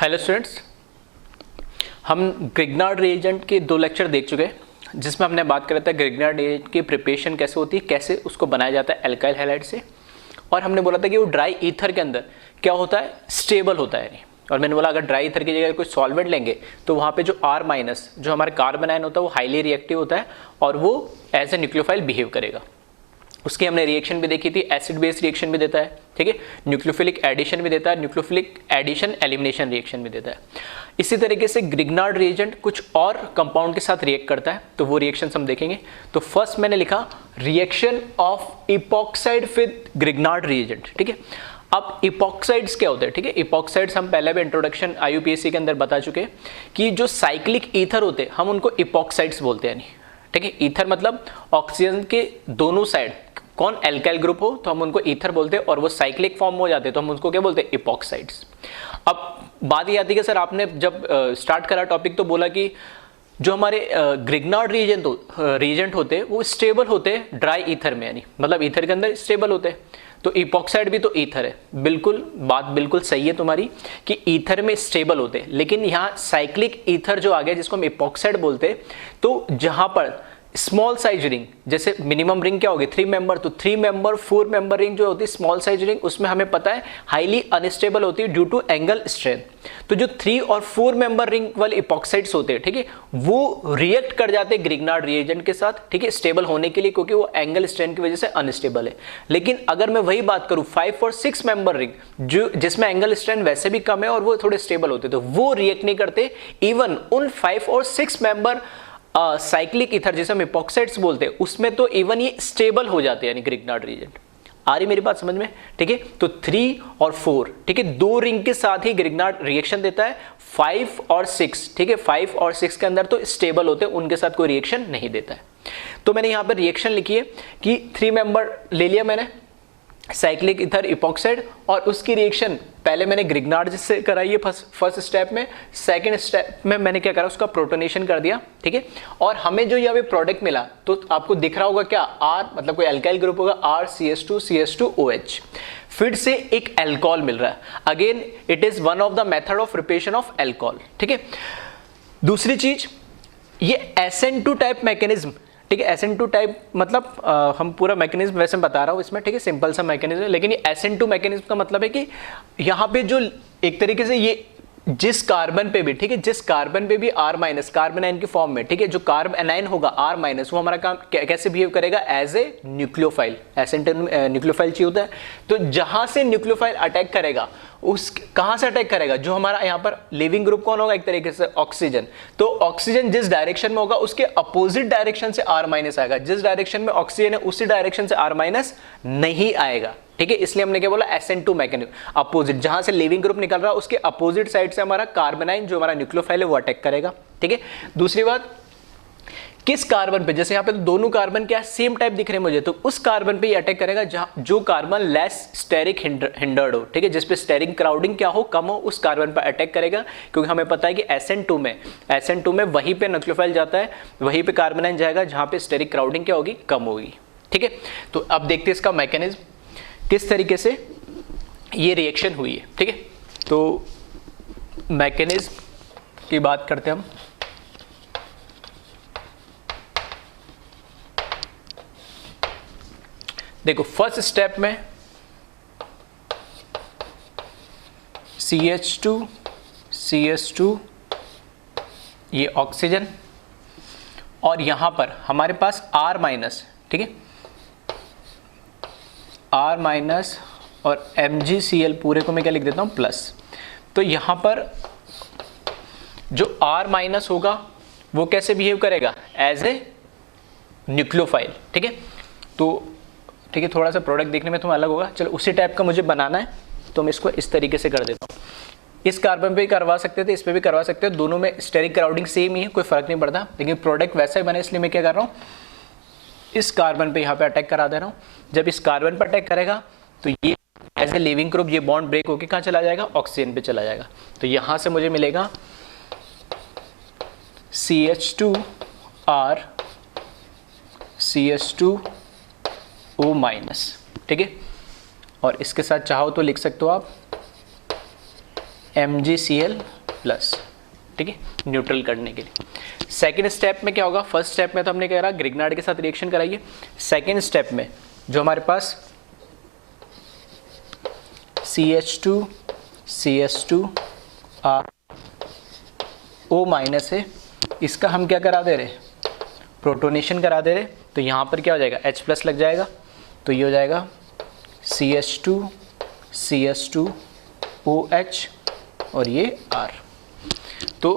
Hello students, हम Grignard reagent के 2 lecture देख चुके हैं जिसमें हमने बात करा था ग्रिग्नार्ड रिएजेंट की प्रिपरेशन कैसे होती है, कैसे उसको बनाया जाता है एल्काइल हैलाइड से। और हमने बोला था कि वो ड्राई ईथर के अंदर क्या होता है, स्टेबल होता है नहीं। और मैंने बोला अगर ड्राई ईथर की जगह कोई सॉल्वेंट लेंगे तो वहाँ पे जो R- जो हमारा कार्बन आयन होता है वो हाईली रिएक्टिव होता है और वो एज ए न्यूक्लियोफाइल बिहेव करेगा। उसकी हमने रिएक्शन भी देखी थी, एसिड बेस रिएक्शन भी देता है, ठीक है, न्यूक्लियोफिलिक एडिशन भी देता है, न्यूक्लियोफिलिक एडिशन एलिमिनेशन रिएक्शन भी देता है। इसी तरीके से ग्रिग्नार्ड रिएजेंट कुछ और कंपाउंड के साथ रिएक्ट करता है, तो वो रिएक्शंस हम देखेंगे। तो फर्स्ट मैंने लिखा reaction of epoxide with Grignard reagent, ठीक है। अब इपॉक्साइड्स क्या होते हैं, ठीक है। इपॉक्साइड्स हम पहले भी इंट्रोडक्शन IUPAC के अंदर बता चुके हैं कि जो साइक्लिक ईथर होते हैं हम उनको इपॉक्साइड्स बोलते हैं, नहीं, ठीक है। ईथर मतलब ऑक्सीजन के दोनों साइड कौन एल्काइल ग्रुप हो तो हम उनको ईथर बोलते हैं, और वो साइक्लिक फॉर्म में हो जाते हैं तो हम उसको क्या बोलते हैं, इपॉक्साइड्स। अब बात ये आती है कि सर आपने जब स्टार्ट करा टॉपिक तो बोला कि जो हमारे ग्रिग्नार्ड रिएजेंट होते हैं वो स्टेबल होते हैं ड्राई ईथर में, यानी मतलब ईथर के अंदर स्टेबल होते हैं। तो इपॉक्साइड भी तो ईथर है, बिल्कुल बात बिल्कुल सही है तुम्हारी कि ईथर में स्टेबल होते हैं। लेकिन यहाँ साइक्लिक ईथर जो आ गया जिसको हम इपॉक्साइड बोलते हैं, तो जहाँ पर स्मॉल साइज रिंग, जैसे मिनिमम रिंग क्या होगी 3 मेंबर, तो 3 मेंबर 4 मेंबर रिंग जो होती है स्मॉल साइज रिंग, उसमें हमें पता है हाईली अनस्टेबल होती है ड्यू टू एंगल स्ट्रेंथ। तो जो 3 और 4 मेंबर रिंग वाले इपॉक्साइड्स होते हैं, ठीक है, वो रिएक्ट कर जाते हैं ग्रिग्नार्ड रिएजेंट के साथ, ठीक है, स्टेबल होने के लिए, क्योंकि वो एंगल स्ट्रेंथ की वजह से अनस्टेबल है। लेकिन अगर मैं वही बात करूं 5 और 6 मेंबर रिंग जो जिसमें एंगल स्ट्रेंथ वैसे भी कम है और वो थोड़े स्टेबल होते, तो वो रिएक्ट नहीं करते। इवन उन 5 और 6 मेंबर साइक्लिक ईथर जिसे हम इपॉक्साइड्स बोलते हैं उसमें तो इवन ये स्टेबल हो जाते हैं, यानी ग्रिग्नार्ड रिएजेंट। आ रही मेरी बात समझ में, ठीक है। तो 3 और 4, ठीक है, 2 रिंग के साथ ही ग्रिग्नार्ड रिएक्शन देता है। 5 और 6, ठीक है, 5 और 6 के अंदर तो स्टेबल होते हैं, उनके साथ कोई रिएक्शन नहीं देता है। तो मैंने यहां पर रिएक्शन लिखी है कि 3 मेंबर ले लिया मैंने साइक्लिक ईथर इपॉक्साइड, और उसकी रिएक्शन पहले मैंने ग्रिग्नार्ड से कराई है फर्स्ट स्टेप में। सेकंड स्टेप में मैंने क्या करा, उसका प्रोटोनेशन कर दिया, ठीक है। और हमें जो यहाँ पे प्रोडक्ट मिला तो आपको दिख रहा होगा क्या, R मतलब कोई एल्काइल ग्रुप होगा, RCH2CH2OH। फिर से एक एल्कोहल मिल रहा है। Again it is one of the method of preparation of alcohol, ठीक है। दूसरी चीज ये SN2 टाइप मैकेनिज्म, ठीक है। SN2 टाइप मतलब हम पूरा मैकेनिज्म वैसे बता रहा हूँ इसमें, ठीक है, सिंपल सा मैकेनिज्म है। लेकिन ये SN2 मैकेनिज्म का मतलब है कि यहाँ पे जो एक तरीके से ये जिस कार्बन पे भी, ठीक है, जिस कार्बन पे भी R- कार्बन आयन की फॉर्म में, ठीक है, जो कार्बन एनाइन होगा R- वो हमारा काम कैसे बिहेव करेगा, as a nucleophile. SN2 nucleophile चाहिए होता है, तो जहां से न्यूक्लियोफाइल अटैक करेगा उस कहां से अटैक करेगा, जो हमारा यहाँ पर लिविंग ग्रुप कौन होगा, एक तरीके से ऑक्सीजन। तो ऑक्सीजन जिस डायरेक्शन में होगा उसके अपोजिट डायरेक्शन से R- आएगा, जिस डायरेक्शन में ऑक्सीजन है उसी डायरेक्शन से R- नहीं आएगा, ठीक है। इसलिए हमने क्या बोला, SN2 मैकेनिज्म, अपोजिट, जहां से लिविंग ग्रुप निकल रहा है उसके अपोजिट साइड से हमारा कार्बन आयन जो हमारा न्यूक्लियोफाइल है वो अटैक करेगा, ठीक है। दूसरी बात, किस कार्बन पे, जैसे यहाँ पे तो दोनों कार्बन क्या सेम टाइप दिख रहे हैं मुझे, तो उस कार्बन पे ये अटैक करेगा जहां जो कार्बन लेस स्टेरिक हिंडर्ड हो, ठीक है, जिसपे स्टेरिक क्राउडिंग क्या हो, कम हो, उस कार्बन पर अटैक करेगा। क्योंकि हमें पता है कि SN2 में वहीं पे न्यूक्लियोफाइल जाता है, वहीं पे कार्बन आयन जाएगा जहां पे स्टेरिक क्राउडिंग क्या होगी, कम होगी, ठीक है। तो अब देखते हैं इसका मैकेनिज्म किस तरीके से ये रिएक्शन हुई है, ठीक है। तो मैकेनिज्म की बात करते हैं हम। देखो फर्स्ट स्टेप में CH2 ये ऑक्सीजन, और यहां पर हमारे पास R-, ठीक है, R- और MgCl पूरे को मैं क्या लिख देता हूं, प्लस। तो यहां पर जो R- होगा वो कैसे बिहेव करेगा, एज ए न्यूक्लियोफाइल, ठीक है। तो ठीक है, थोड़ा सा प्रोडक्ट देखने में थोड़ा अलग होगा, चलो उसी टाइप का मुझे बनाना है तो मैं इसको इस तरीके से कर देता हूँ। इस कार्बन पे भी करवा सकते थे, इस पे भी करवा सकते हैं, दोनों में स्टेरिक क्राउडिंग सेम ही है, कोई फर्क नहीं पड़ता। लेकिन प्रोडक्ट वैसा ही बना, इसलिए मैं क्या कर रहा हूँ, इस कार्बन पे यहाँ पे अटैक करा दे रहा हूँ। जब इस कार्बन पर अटैक करेगा तो ये एज ए लिविंग ग्रुप ये बॉन्ड ब्रेक होकर कहाँ चला जाएगा, ऑक्सीजन पे चला जाएगा। तो यहाँ से मुझे मिलेगा CH2R CH2O-, ठीक है। और इसके साथ चाहो तो लिख सकते हो आप MgCl प्लस, ठीक है, न्यूट्रल करने के लिए। सेकेंड स्टेप में क्या होगा, फर्स्ट स्टेप में तो हमने कह रहा ग्रिग्नार्ड के साथ रिएक्शन कराइए। सेकेंड स्टेप में जो हमारे पास CH2 CS2 O माइनस है, इसका हम क्या करा दे रहे, प्रोटोनेशन करा दे रहे। तो यहाँ पर क्या हो जाएगा, H प्लस लग जाएगा, तो ये हो जाएगा CH2 CS2 OH और ये R। तो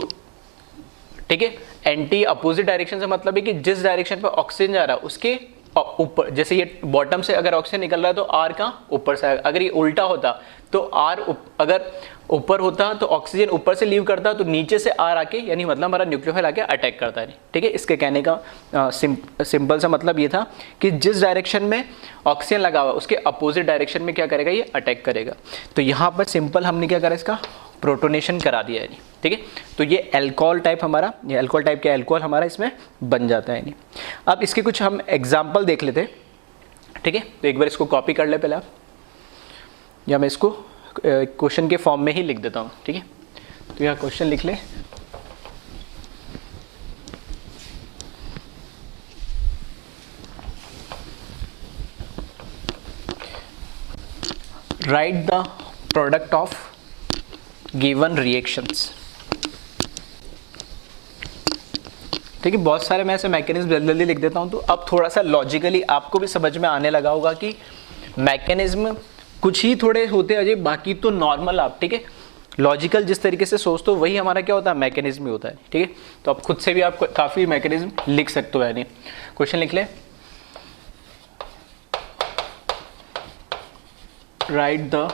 ठीक है, एंटी अपोजिट डायरेक्शन से मतलब है कि जिस डायरेक्शन पर ऑक्सीजन जा रहा है उसके ऊपर, जैसे ये बॉटम से अगर ऑक्सीजन निकल रहा है तो R कहाँ, ऊपर से आएगा। अगर ये उल्टा होता तो R अगर ऊपर होता तो ऑक्सीजन ऊपर से लीव करता, तो नीचे से R आके, यानी मतलब हमारा न्यूक्लियोफाइल आके अटैक करता है। ठीक है, इसके कहने का सिंपल सा मतलब ये था कि जिस डायरेक्शन में ऑक्सीजन लगा हुआ उसके अपोजिट डायरेक्शन में क्या करेगा, ये अटैक करेगा। तो यहाँ पर सिंपल हमने क्या करा, इसका प्रोटोनेशन करा दिया है। ठीक है, तो ये अल्कोहल टाइप हमारा, ये अल्कोहल टाइप के अल्कोहल हमारा इसमें बन जाता है। अब इसके कुछ हम एग्जाम्पल देख लेते हैं। ठीक है, तो एक बार इसको कॉपी कर ले पहले आप, या मैं इसको क्वेश्चन के फॉर्म में ही लिख देता हूँ। ठीक है, तो यह क्वेश्चन लिख ले, right the product of given reactions. ठीक है, बहुत सारे मैं ऐसे मैकेनिज्म जल्दी जल्दी लिख देता हूँ, तो अब थोड़ा सा लॉजिकली आपको भी समझ में आने लगा होगा कि मैकेनिज्म कुछ ही थोड़े होते हैं अजय, बाकी तो नॉर्मल आप, ठीक है, लॉजिकल जिस तरीके से सोचते हो वही हमारा क्या होता है, मैकेनिज्म ही होता है। ठीक है, तो आप खुद से भी आप काफ़ी मैकेनिज्म लिख सकते हो। यानी क्वेश्चन लिख ले, right the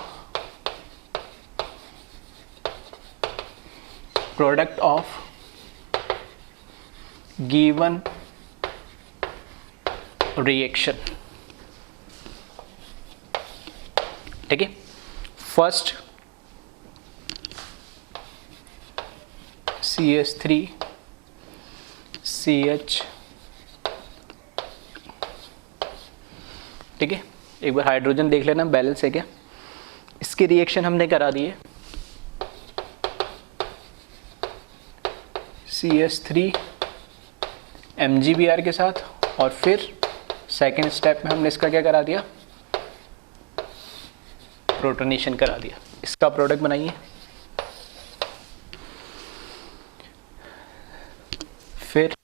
product of given reaction. ठीक है, फर्स्ट CH3 CH, ठीक है, एक बार हाइड्रोजन देख लेना बैलेंस है क्या। इसके रिएक्शन हमने करा दिए, CH3 MgBr के साथ, और फिर सेकेंड स्टेप में हमने इसका क्या करा दिया, प्रोटोनेशन करा दिया। इसका प्रोडक्ट बनाइए, फिर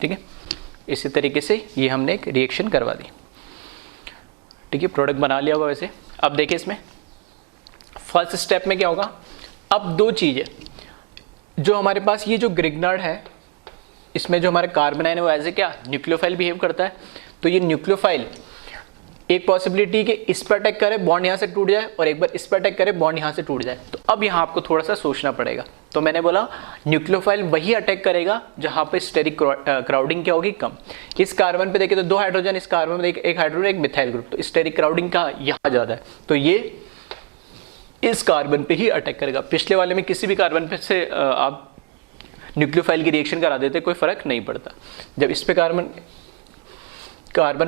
ठीक है, इसी तरीके से ये हमने एक रिएक्शन करवा दी। ठीक है, प्रोडक्ट बना लिया होगा वैसे। अब देखिए इसमें फर्स्ट स्टेप में क्या होगा, अब दो चीज़ें जो हमारे पास, ये जो ग्रिग्नार्ड है इसमें जो हमारा कार्बन है वो एज ए क्या, न्यूक्लियोफाइल बिहेव करता है। तो ये न्यूक्लियोफाइल एक पॉसिबिलिटी कि इस पर अटैक करे, बॉन्ड यहाँ से टूट जाए, और एक बार इस पर अटैक करे, बॉन्ड यहाँ से टूट जाए। तो अब यहाँ आपको थोड़ा सा सोचना पड़ेगा। तो मैंने बोला न्यूक्लियोफाइल वही अटैक करेगा जहाँ पे स्टेरिक क्राउडिंग क्या होगी, कम। इस कार्बन पे देखें तो दो हाइड्रोजन, इस कार्बन में एक हाइड्रोजन एक मिथाइल ग्रुप, तो स्टेरिक क्राउडिंग का यहाँ ज़्यादा है, तो ये इस कार्बन पे ही अटैक करेगा। पिछले वाले में किसी भी कार्बन पे से आप न्यूक्लियोफाइल की रिएक्शन करा देते, कोई फर्क नहीं पड़ता। जब इस पे कार्बन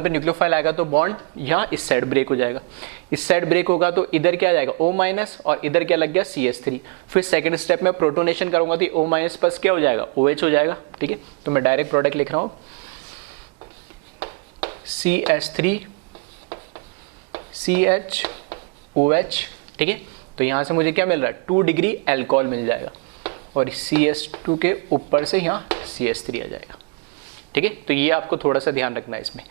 पे न्यूक्लियोफाइल आएगा तो बॉन्ड यहाँ इस साइड ब्रेक हो जाएगा, इस साइड ब्रेक होगा तो इधर क्या आ जाएगा O- और इधर क्या लग गया CH3। फिर सेकंड स्टेप में प्रोटोनेशन करूंगा तो O- प्लस क्या हो जाएगा, OH हो जाएगा। ठीक है, तो मैं डायरेक्ट प्रोडक्ट लिख रहा हूँ, CH3 CH ठीक है, तो यहाँ से मुझे क्या मिल रहा है, 2 डिग्री अल्कोहल मिल जाएगा, और CH2 के ऊपर से यहाँ CH3 आ जाएगा। ठीक है, तो ये आपको थोड़ा सा ध्यान रखना है इसमें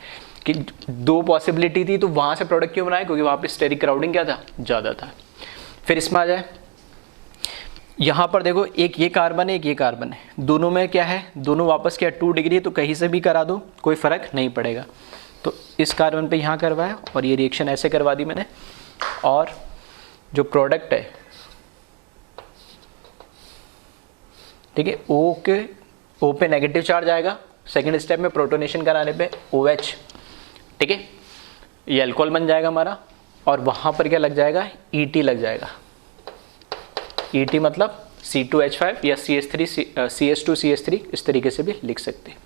कि दो पॉसिबिलिटी थी, तो वहाँ से प्रोडक्ट क्यों बनाया, क्योंकि वहाँ पे स्टेरिक क्राउडिंग क्या था, ज़्यादा था। फिर इसमें आ जाए, यहाँ पर देखो एक ये कार्बन है, एक ये कार्बन है, दोनों में क्या है, दोनों वापस क्या 2 डिग्री है, तो कहीं से भी करा दो कोई फ़र्क नहीं पड़ेगा। तो इस कार्बन पे यहाँ करवाया और ये रिएक्शन ऐसे करवा दी मैंने, और जो प्रोडक्ट है, ठीक है, O पे नेगेटिव चार्ज आएगा, सेकेंड स्टेप में प्रोटोनेशन कराने पे OH, ठीक है, ये अल्कोहल बन जाएगा हमारा, और वहाँ पर क्या लग जाएगा, ET लग जाएगा। ET मतलब C2H5 या CS2CH3, इस तरीके से भी लिख सकते हैं।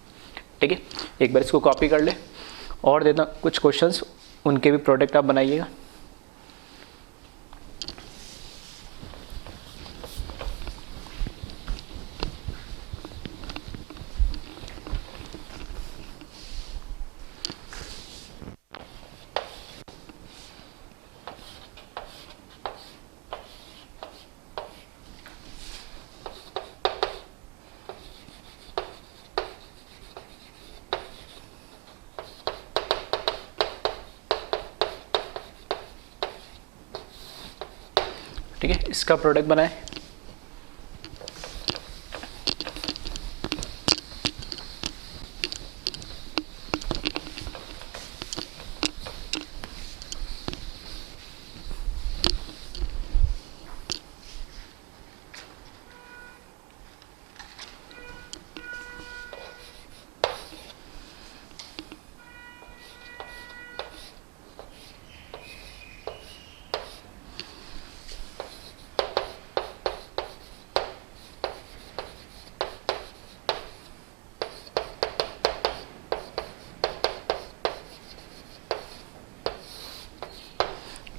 ठीक है, एक बार इसको कॉपी कर ले और देता कुछ क्वेश्चंस, उनके भी प्रोडक्ट आप बनाइएगा। ठीक है, इसका प्रोडक्ट बनाए।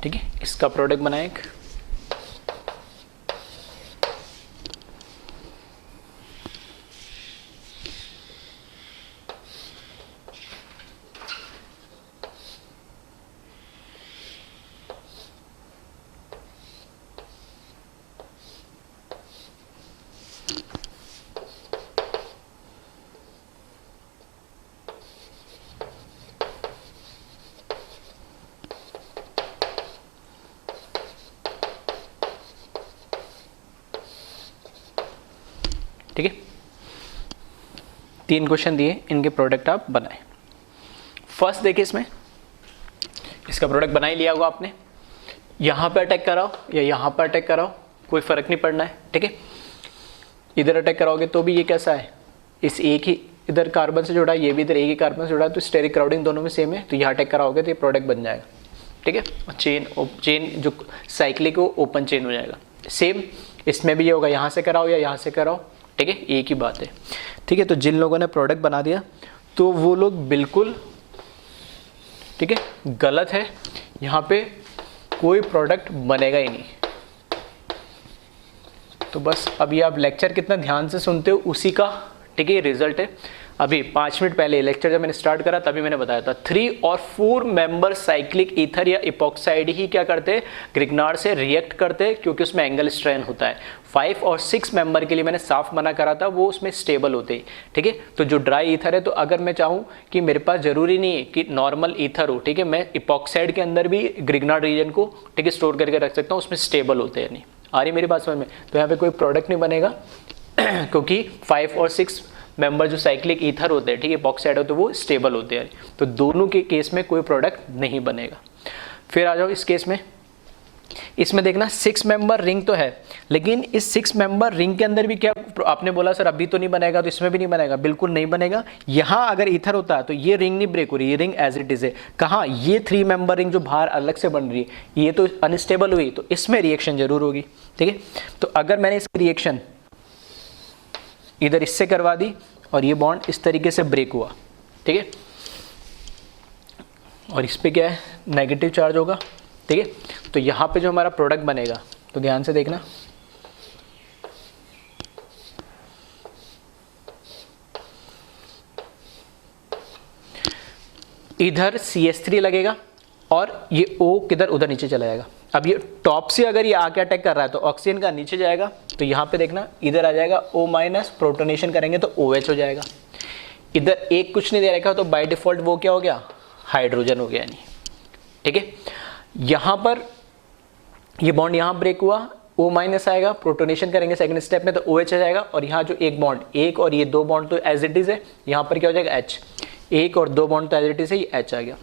ठीक है, इसका प्रोडक्ट बनाए एक। ठीक है, 3 क्वेश्चन दिए, इनके प्रोडक्ट आप बनाए। फर्स्ट देखिए, इसमें इसका प्रोडक्ट बना ही लिया होगा आपने। यहाँ पे अटैक कराओ या यहाँ पर अटैक कराओ, कोई फर्क नहीं पड़ना है। ठीक है, इधर अटैक कराओगे तो भी ये कैसा है, इस एक ही इधर कार्बन से जुड़ा है, ये भी इधर एक ही कार्बन से जुड़ा है, तो स्टेरिक क्राउडिंग दोनों में सेम है, तो यहाँ अटैक कराओगे तो ये प्रोडक्ट बन जाएगा। ठीक है, चेन जो साइक्लिक हो ओपन चेन हो जाएगा। सेम इसमें भी ये होगा, यहाँ से कराओ या यहाँ से कराओ। ठीक है, एक ही बात है। ठीक है, तो जिन लोगों ने प्रोडक्ट बना दिया तो वो लोग बिल्कुल, ठीक है, गलत है, यहाँ पे कोई प्रोडक्ट बनेगा ही नहीं। तो बस अभी आप लेक्चर कितना ध्यान से सुनते हो उसी का, ठीक है, रिजल्ट है। अभी 5 मिनट पहले लेक्चर जब मैंने स्टार्ट करा तभी मैंने बताया था 3 और 4 मेंबर साइक्लिक ईथर या इपॉक्साइड ही क्या करते हैं, ग्रिग्नार्ड से रिएक्ट करते हैं, क्योंकि उसमें एंगल स्ट्रेन होता है। 5 और 6 मेंबर के लिए मैंने साफ मना करा था, वो उसमें स्टेबल होते हैं। ठीक है, तो जो ड्राई ईथर है, तो अगर मैं चाहूँ कि मेरे पास जरूरी नहीं है कि नॉर्मल ईथर हो, ठीक है, मैं इपॉक्साइड के अंदर भी ग्रिग्नार्ड रीजन को, ठीक है, स्टोर करके रख सकता हूँ, उसमें स्टेबल होते हैं। नहीं आ रही मेरी बात समझ में? तो यहाँ पे कोई प्रोडक्ट नहीं बनेगा क्योंकि 5 और 6 मेंबर जो साइक्लिक ईथर होते हैं, ठीक है, इपॉक्साइड होते हैं, वो स्टेबल होते हैं। तो दोनों के केस में कोई प्रोडक्ट नहीं बनेगा। फिर आ जाओ इस केस में, इसमें देखना 6 मेंबर रिंग तो है, लेकिन इस 6 मेंबर रिंग के अंदर भी क्या आपने बोला सर अभी तो नहीं बनेगा, तो इसमें भी नहीं बनेगा, बिल्कुल नहीं बनेगा। यहाँ अगर ईथर होता है तो ये रिंग नहीं ब्रेक हो रही, ये रिंग एज इट इज है। कहाँ, ये 3 मेंबर रिंग जो बाहर अलग से बन रही है, ये तो अनस्टेबल हुई, तो इसमें रिएक्शन जरूर होगी। ठीक है, तो अगर मैंने इसकी रिएक्शन इधर इससे करवा दी और ये बॉन्ड इस तरीके से ब्रेक हुआ, ठीक है, और इस पे क्या है, नेगेटिव चार्ज होगा। ठीक है, तो यहाँ पे जो हमारा प्रोडक्ट बनेगा, तो ध्यान से देखना, इधर CH3 लगेगा और ये O किधर, उधर नीचे चला जाएगा। अब ये टॉप से अगर ये आके अटैक कर रहा है तो ऑक्सीजन का नीचे जाएगा, तो यहाँ पे देखना इधर आ जाएगा O-, प्रोटोनेशन करेंगे तो OH हो जाएगा। इधर एक कुछ नहीं दे रखा तो बाय डिफॉल्ट वो क्या हो गया, हाइड्रोजन हो गया। नहीं, ठीक है, यहाँ पर ये बॉन्ड यहाँ ब्रेक हुआ, O- आएगा, प्रोटोनेशन करेंगे सेकंड स्टेप में तो OH आ जाएगा, और यहाँ जो एक बॉन्ड, एक और ये 2 बॉन्ड तो एज इट इज है, यहाँ पर क्या हो जाएगा H, एक और 2 बॉन्ड तो एज इट इज है, ये H आ गया।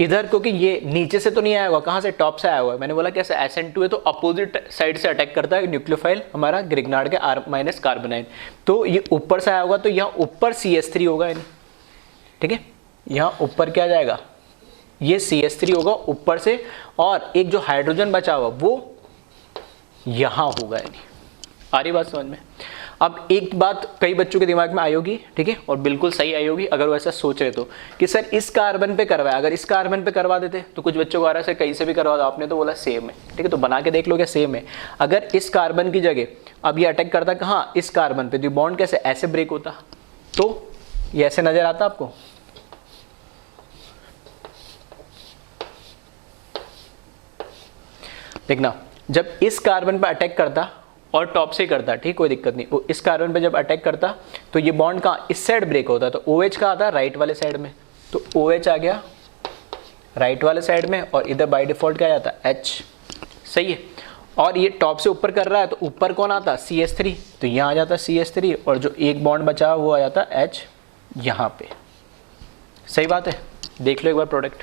इधर क्योंकि ये नीचे से तो नहीं आया हुआ, कहाँ से, टॉप से आया हुआ है। मैंने बोला कैसे, SN2 है तो अपोजिट साइड से अटैक करता है न्यूक्लियोफाइल हमारा ग्रिग्नार्ड के R- कार्बोनाइल, तो ये ऊपर से आया होगा, तो यहाँ ऊपर CH3 होगा। ठीक है, यहाँ ऊपर क्या आ जाएगा, ये CH3 होगा ऊपर से, और एक जो हाइड्रोजन बचा हुआ वो यहाँ होगा। यानी आ रही बात समझ में? अब एक बात कई बच्चों के दिमाग में आई होगी, ठीक है, और बिल्कुल सही आई होगी अगर वो ऐसा सोच रहे तो, कि सर इस कार्बन पे करवाया, अगर इस कार्बन पे करवा देते तो कुछ बच्चों को आ रहा है कहीं से भी करवा दो, आपने तो बोला सेम है, ठीक है, तो बना के देख लो क्या सेम है। अगर इस कार्बन की जगह अब ये अटैक करता कहाँ, इस कार्बन पे, तो बॉन्ड कैसे ऐसे ब्रेक होता, तो ये ऐसे नजर आता आपको। देखना, जब इस कार्बन पे अटैक करता और टॉप से करता, ठीक, कोई दिक्कत नहीं, वो इस कार्बन पे जब अटैक करता तो ये बॉन्ड कहाँ, इस साइड ब्रेक होता, तो OH का आता राइट वाले साइड में, तो OH आ गया राइट वाले साइड में, और इधर बाय डिफॉल्ट क्या आता H, सही है। और ये टॉप से ऊपर कर रहा है तो ऊपर कौन आता, CH3, तो यहाँ आ जाता CH3, और जो एक बॉन्ड बचा वो आ जाता H यहाँ पे। सही बात है, देख लो एक बार प्रोडक्ट।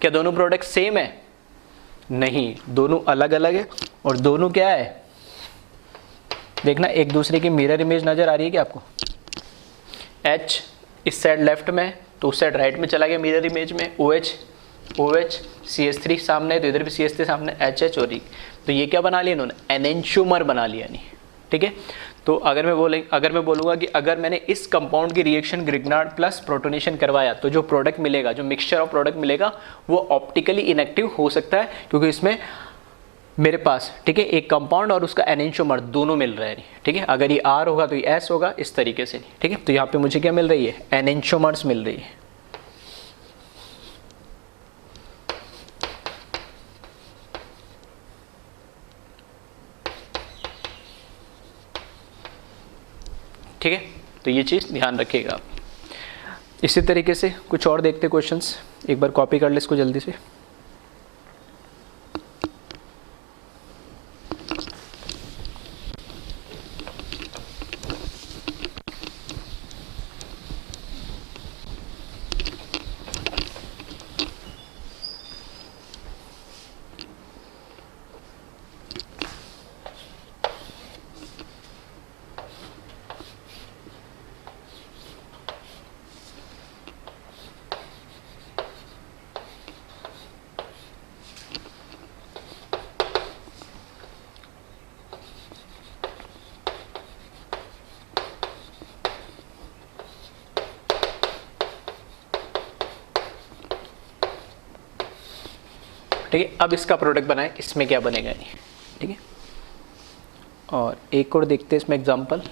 क्या दोनों प्रोडक्ट सेम है? नहीं, दोनों अलग अलग है, और दोनों क्या है, देखना एक दूसरे की मिरर इमेज नजर आ रही है क्या आपको? H इस साइड लेफ्ट में, तो उस साइड राइट में चला गया मिरर इमेज में, OH CH3 सामने, तो इधर भी CH3 सामने, HH और E, तो ये क्या बना लिया इन्होंने, एनेंटियोमर बना लिया नहीं, ठीक है। तो अगर मैं बोलूँगा कि अगर मैंने इस कंपाउंड की रिएक्शन ग्रिग्नार्ड प्लस प्रोटोनेशन करवाया तो जो प्रोडक्ट मिलेगा, जो मिक्सचर ऑफ प्रोडक्ट मिलेगा वो ऑप्टिकली इनएक्टिव हो सकता है, क्योंकि इसमें मेरे पास, ठीक है, एक कंपाउंड और उसका एनेंटियोमर दोनों मिल रहा है, ठीक है। अगर ये R होगा तो ये S होगा, इस तरीके से, ठीक है। तो यहाँ पे मुझे क्या मिल रही है, एनेंटियोमर्स मिल रही है। ठीक है, तो ये चीज़ ध्यान रखिएगा आप। इसी तरीके से कुछ और देखते क्वेश्चंस, एक बार कॉपी कर ले इसको जल्दी से। ठीक है, अब इसका प्रोडक्ट बनाए, इसमें क्या बनेगा नहीं, ठीक है। और एक और देखते हैं इसमें एग्जांपल।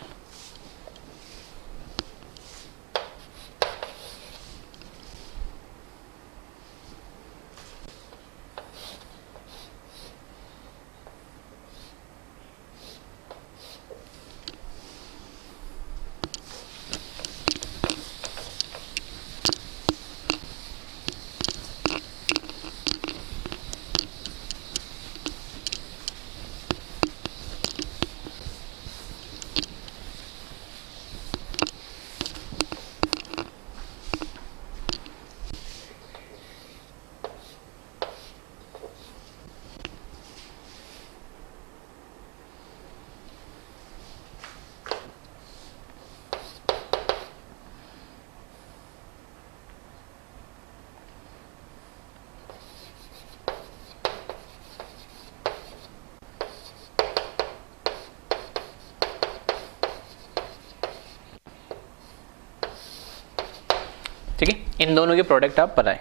ठीक है, इन दोनों के प्रोडक्ट आप बनाएं,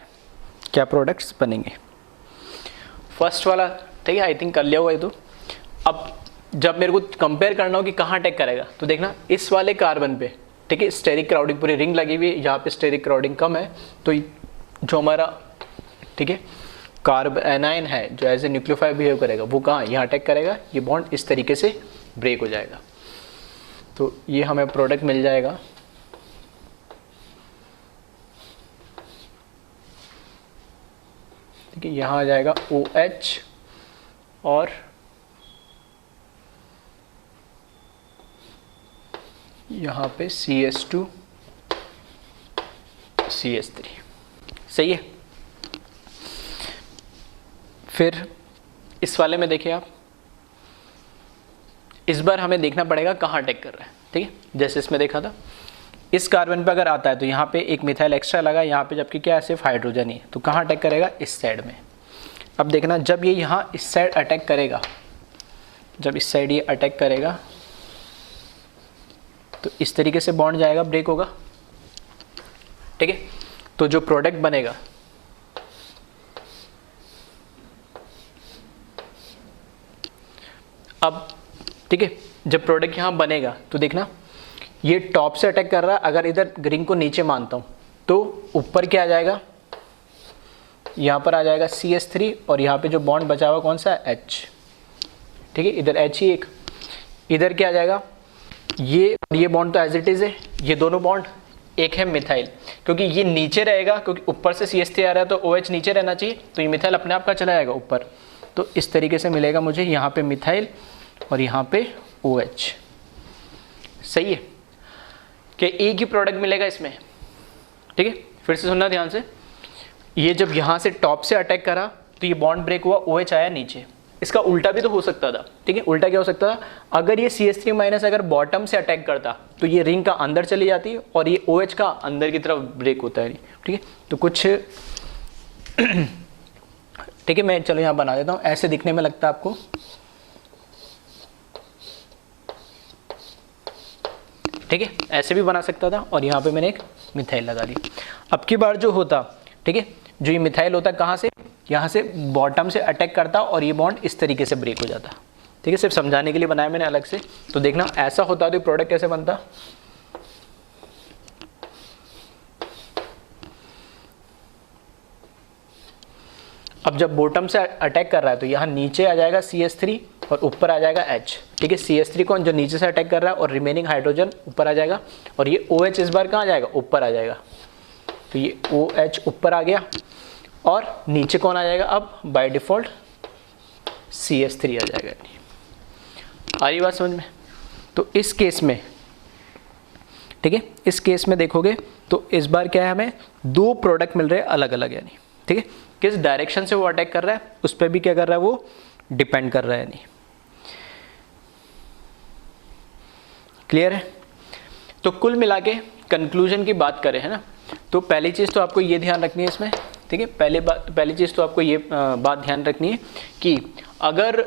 क्या प्रोडक्ट्स बनेंगे। फर्स्ट वाला, ठीक है, आई थिंक कर लिया हुआ है। तो अब जब मेरे को कंपेयर करना हो कि कहाँ अटैक करेगा, तो देखना इस वाले कार्बन पे, ठीक है, स्टेरिक क्राउडिंग पूरी रिंग लगी हुई है, यहाँ पे स्टेरिक क्राउडिंग कम है, तो जो हमारा, ठीक है, कार्ब एनाइन है जो एज ए न्यूक्लियोफाइल बिहेव करेगा, वो कहाँ, यहाँ अटैक करेगा, ये बॉन्ड इस तरीके से ब्रेक हो जाएगा, तो ये हमें प्रोडक्ट मिल जाएगा। ठीक है, यहाँ आ जाएगा OH और यहाँ पे CH2 CH3, सही है। फिर इस वाले में देखिए आप, इस बार हमें देखना पड़ेगा कहाँ अटैक कर रहा है, ठीक है। जैसे इसमें देखा था इस कार्बन पे अगर आता है तो यहाँ पे एक मिथाइल एक्स्ट्रा लगा, यहाँ पे जबकि क्या है सिर्फ हाइड्रोजन ही, तो कहाँ अटैक करेगा, इस साइड में। अब देखना जब ये यहाँ इस साइड अटैक करेगा, जब इस साइड ये अटैक करेगा तो इस तरीके से बॉन्ड जाएगा, ब्रेक होगा, ठीक है। तो जो प्रोडक्ट बनेगा अब, ठीक है, जब प्रोडक्ट यहाँ बनेगा तो देखना ये टॉप से अटैक कर रहा है, अगर इधर रिंग को नीचे मानता हूँ तो ऊपर क्या आ जाएगा, यहाँ पर आ जाएगा CH3 और यहाँ पे जो बॉन्ड बचा हुआ कौन सा है, H, ठीक है, इधर H ही एक, इधर क्या आ जाएगा, ये बॉन्ड तो एज इट इज है, ये दोनों बॉन्ड एक है मिथाइल, क्योंकि ये नीचे रहेगा, क्योंकि ऊपर से CH3 आ रहा है तो OH नीचे रहना चाहिए, तो ये मिथाइल अपने आप का चला जाएगा ऊपर, तो इस तरीके से मिलेगा मुझे यहाँ पे मिथाइल और यहाँ पे OH। सही है कि एक ही प्रोडक्ट मिलेगा इसमें, ठीक है। फिर से सुनना ध्यान से, ये जब यहाँ से टॉप से अटैक करा तो ये बॉन्ड ब्रेक हुआ, OH आया नीचे। इसका उल्टा भी तो हो सकता था, ठीक है। उल्टा क्या हो सकता था, अगर ये CH3 माइनस अगर बॉटम से अटैक करता तो ये रिंग का अंदर चली जाती और ये OH का अंदर की तरफ ब्रेक होता है, ठीक है। तो कुछ ठीक है, मैं चलो यहाँ बना देता हूँ, ऐसे दिखने में लगता है आपको, ठीक है, ऐसे भी बना सकता था और यहाँ पे मैंने एक मिथाइल लगा दी। अब की बार जो होता, ठीक है, जो ये मिथाइल होता कहाँ से, यहाँ से बॉटम से अटैक करता और ये बॉन्ड इस तरीके से ब्रेक हो जाता, ठीक है। सिर्फ समझाने के लिए बनाया मैंने अलग से, तो देखना ऐसा होता तो प्रोडक्ट कैसे बनता। अब जब बॉटम से अटैक कर रहा है तो यहाँ नीचे आ जाएगा CH3 और ऊपर आ जाएगा H, ठीक है। CH3 कौन, जो नीचे से अटैक कर रहा है, और रिमेनिंग हाइड्रोजन ऊपर आ जाएगा, और ये OH इस बार कहाँ आ जाएगा, ऊपर आ जाएगा, तो ये OH ऊपर आ गया और नीचे कौन आ जाएगा, अब बाय डिफॉल्ट CH3 आ जाएगा। आ रही बात समझ में। तो इस केस में, ठीक है, इस केस में देखोगे तो इस बार क्या है, हमें दो प्रोडक्ट मिल रहे हैं अलग अलग, यानी ठीक है, किस डायरेक्शन से वो अटैक कर रहा है उस पर भी क्या कर रहा है, वो डिपेंड कर रहा है, यानी क्लियर है। तो कुल मिला के कंक्लूजन की बात करें, है ना, तो पहली चीज़ तो आपको ये ध्यान रखनी है इसमें, ठीक है, पहली चीज़ तो आपको ये बात ध्यान रखनी है कि अगर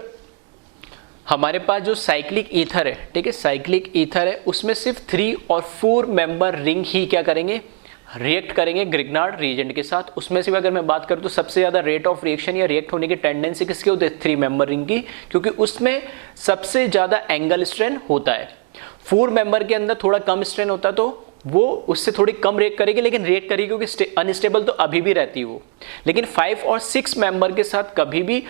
हमारे पास जो साइक्लिक ईथर है, ठीक है, साइक्लिक ईथर है, उसमें सिर्फ 3 और 4 मेंबर रिंग ही क्या करेंगे, रिएक्ट करेंगे ग्रिग्नार्ड रिएजेंट के साथ। उसमें से अगर मैं बात करूं तो सबसे ज़्यादा रेट ऑफ रिएक्शन या रिएक्ट होने की टेंडेंसी किसकी होती है, 3 मेंबर रिंग की, क्योंकि उसमें सबसे ज़्यादा एंगल स्ट्रेन होता है। 4 मेंबर के अंदर थोड़ा कम स्ट्रेन होता है, तो वो उससे थोड़ी कम रिएक्ट करेगी, लेकिन रिएक्ट करेगी क्योंकि अनस्टेबल तो अभी भी रहती है वो। लेकिन 5 और 6 मेंबर के साथ कभी भी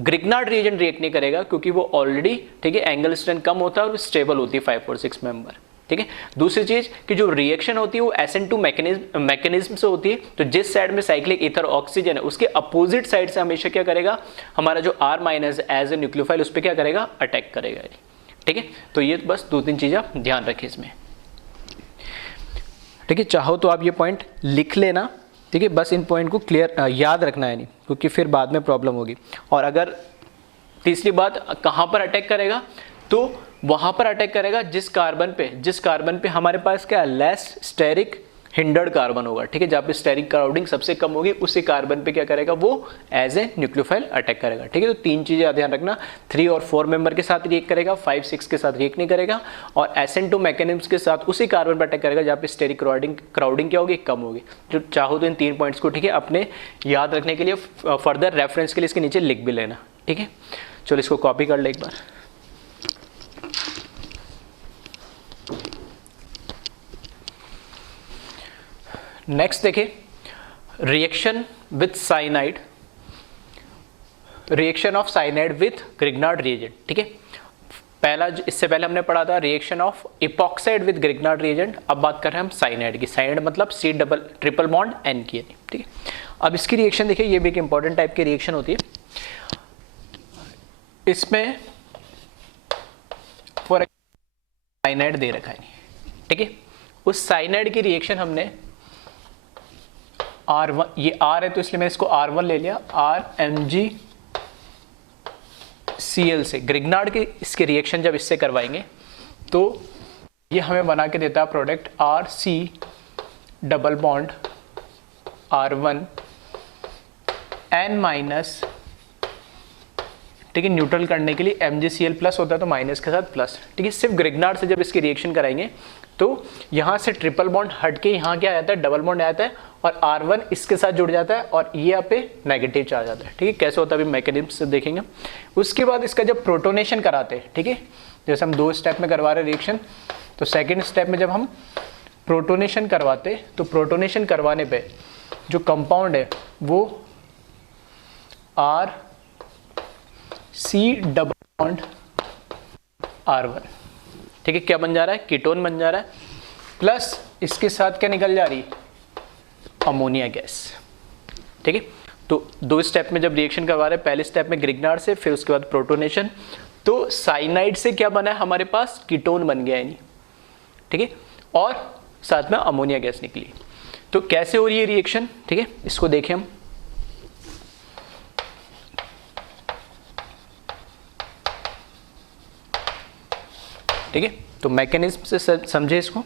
ग्रिग्नार्ड रिएजेंट रिएक्ट नहीं करेगा, क्योंकि वो ऑलरेडी, ठीक है, एंगल स्ट्रेन कम होता है और स्टेबल होती है 5 और 6 मेंबर, ठीक है। दूसरी चीज कि जो रिएक्शन होती है वो SN2 मैकेनिज्म से होती है, तो जिस साइड में साइक्लिक ईथर ऑक्सीजन है उसके अपोजिट साइड से हमेशा क्या करेगा, हमारा जो R- एज ए न्यूक्लियोफाइल उस पर क्या करेगा, अटैक करेगा, ठीक है। तो ये बस 2-3 चीजें आप ध्यान रखें इसमें, ठीक है। चाहो तो आप ये पॉइंट लिख लेना, ठीक है, बस इन पॉइंट को क्लियर याद रखना है नहीं, क्योंकि फिर बाद में प्रॉब्लम होगी। और अगर तीसरी बात, कहाँ पर अटैक करेगा, तो वहां पर अटैक करेगा जिस कार्बन पे हमारे पास क्या लेस स्टेरिक हिंडर्ड कार्बन होगा, ठीक है, जहाँ पे स्टेरिक क्राउडिंग सबसे कम होगी उसी कार्बन पे क्या करेगा, वो एज ए न्यूक्लियोफाइल अटैक करेगा, ठीक है। तो 3 चीजें ध्यान रखना, 3 और 4 मेंबर के साथ रिएक्ट करेगा, 5-6 के साथ रिएक्ट नहीं करेगा, और SN2 मैकेनिज्म के साथ उसी कार्बन पर अटैक करेगा जहाँ पे स्टेरिक क्राउडिंग क्या होगी, कम होगी। तो चाहो तो इन 3 पॉइंट्स को, ठीक है, अपने याद रखने के लिए फर्दर रेफरेंस के लिए इसके नीचे लिख भी लेना, ठीक है। चलो इसको कॉपी कर ले एक बार। नेक्स्ट देखिए, reaction with cyanide, reaction of cyanide with Grignard reagent, ठीक है। पहला, इससे पहले हमने पढ़ा था reaction of epoxide with Grignard reagent, अब बात कर रहे हैं हम साइनाइड की। साइनाइड मतलब C ट्रिपल बॉन्ड N की, ठीक है। अब इसकी रिएक्शन देखिए, ये भी एक इंपॉर्टेंट टाइप की रिएक्शन होती है। इसमें फॉर साइनाइड दे रखा है, ठीक है, उस साइनाइड की रिएक्शन हमने R1, ये R है तो इसलिए मैं इसको R1 ले लिया, RMgCl से ग्रिग्नार्ड के इसके रिएक्शन जब इससे करवाएंगे तो ये हमें बना के देता है product RC double bond R1 N minus, ठीक है, न्यूट्रल करने के लिए MgCl प्लस होता है तो माइनस के साथ प्लस, ठीक है। सिर्फ ग्रिग्नार्ड से जब इसकी रिएक्शन कराएंगे तो यहाँ से ट्रिपल बॉन्ड हट के यहाँ क्या आ जाता है, डबल बॉन्ड आ जाता है और R1 इसके साथ जुड़ जाता है और ये यहाँ पे नेगेटिव चार्ज आता है, ठीक है। कैसे होता है अभी मैकेनिज्म से देखेंगे। उसके बाद इसका जब प्रोटोनेशन कराते हैं, ठीक है, जैसे हम 2 स्टेप में करवा रहे रिएक्शन, तो सेकेंड स्टेप में जब हम प्रोटोनेशन करवाते तो प्रोटोनेशन करवाने पे जो कंपाउंड है वो RC डबल बॉन्ड R1, ठीक है, क्या बन जा रहा है, कीटोन बन जा रहा है, प्लस इसके साथ क्या निकल जा रही है, अमोनिया गैस, ठीक है। तो 2 स्टेप में जब रिएक्शन करवा रहे हैं, पहले स्टेप में ग्रिग्नार्ड से, फिर उसके बाद प्रोटोनेशन, तो साइनाइड से क्या बना है हमारे पास, कीटोन बन गया है नहीं, ठीक है, और साथ में अमोनिया गैस निकली। तो कैसे हो रही है रिएक्शन, ठीक है, इसको देखें हम। ठीक है, तो मैकेनिज्म से समझे इसको।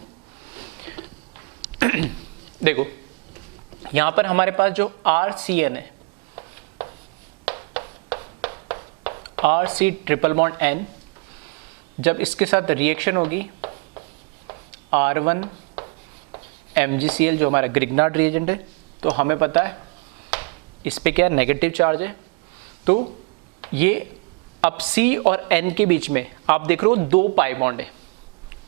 देखो यहां पर हमारे पास जो RCN है, RC ट्रिपल बॉन्ड N, जब इसके साथ रिएक्शन होगी R1 MgCl जो हमारा ग्रिग्नार्ड रिएजेंट है, तो हमें पता है इस पे क्या नेगेटिव चार्ज है, तो ये अब C और N के बीच में आप देख रहे हो 2 पाई बॉन्ड है,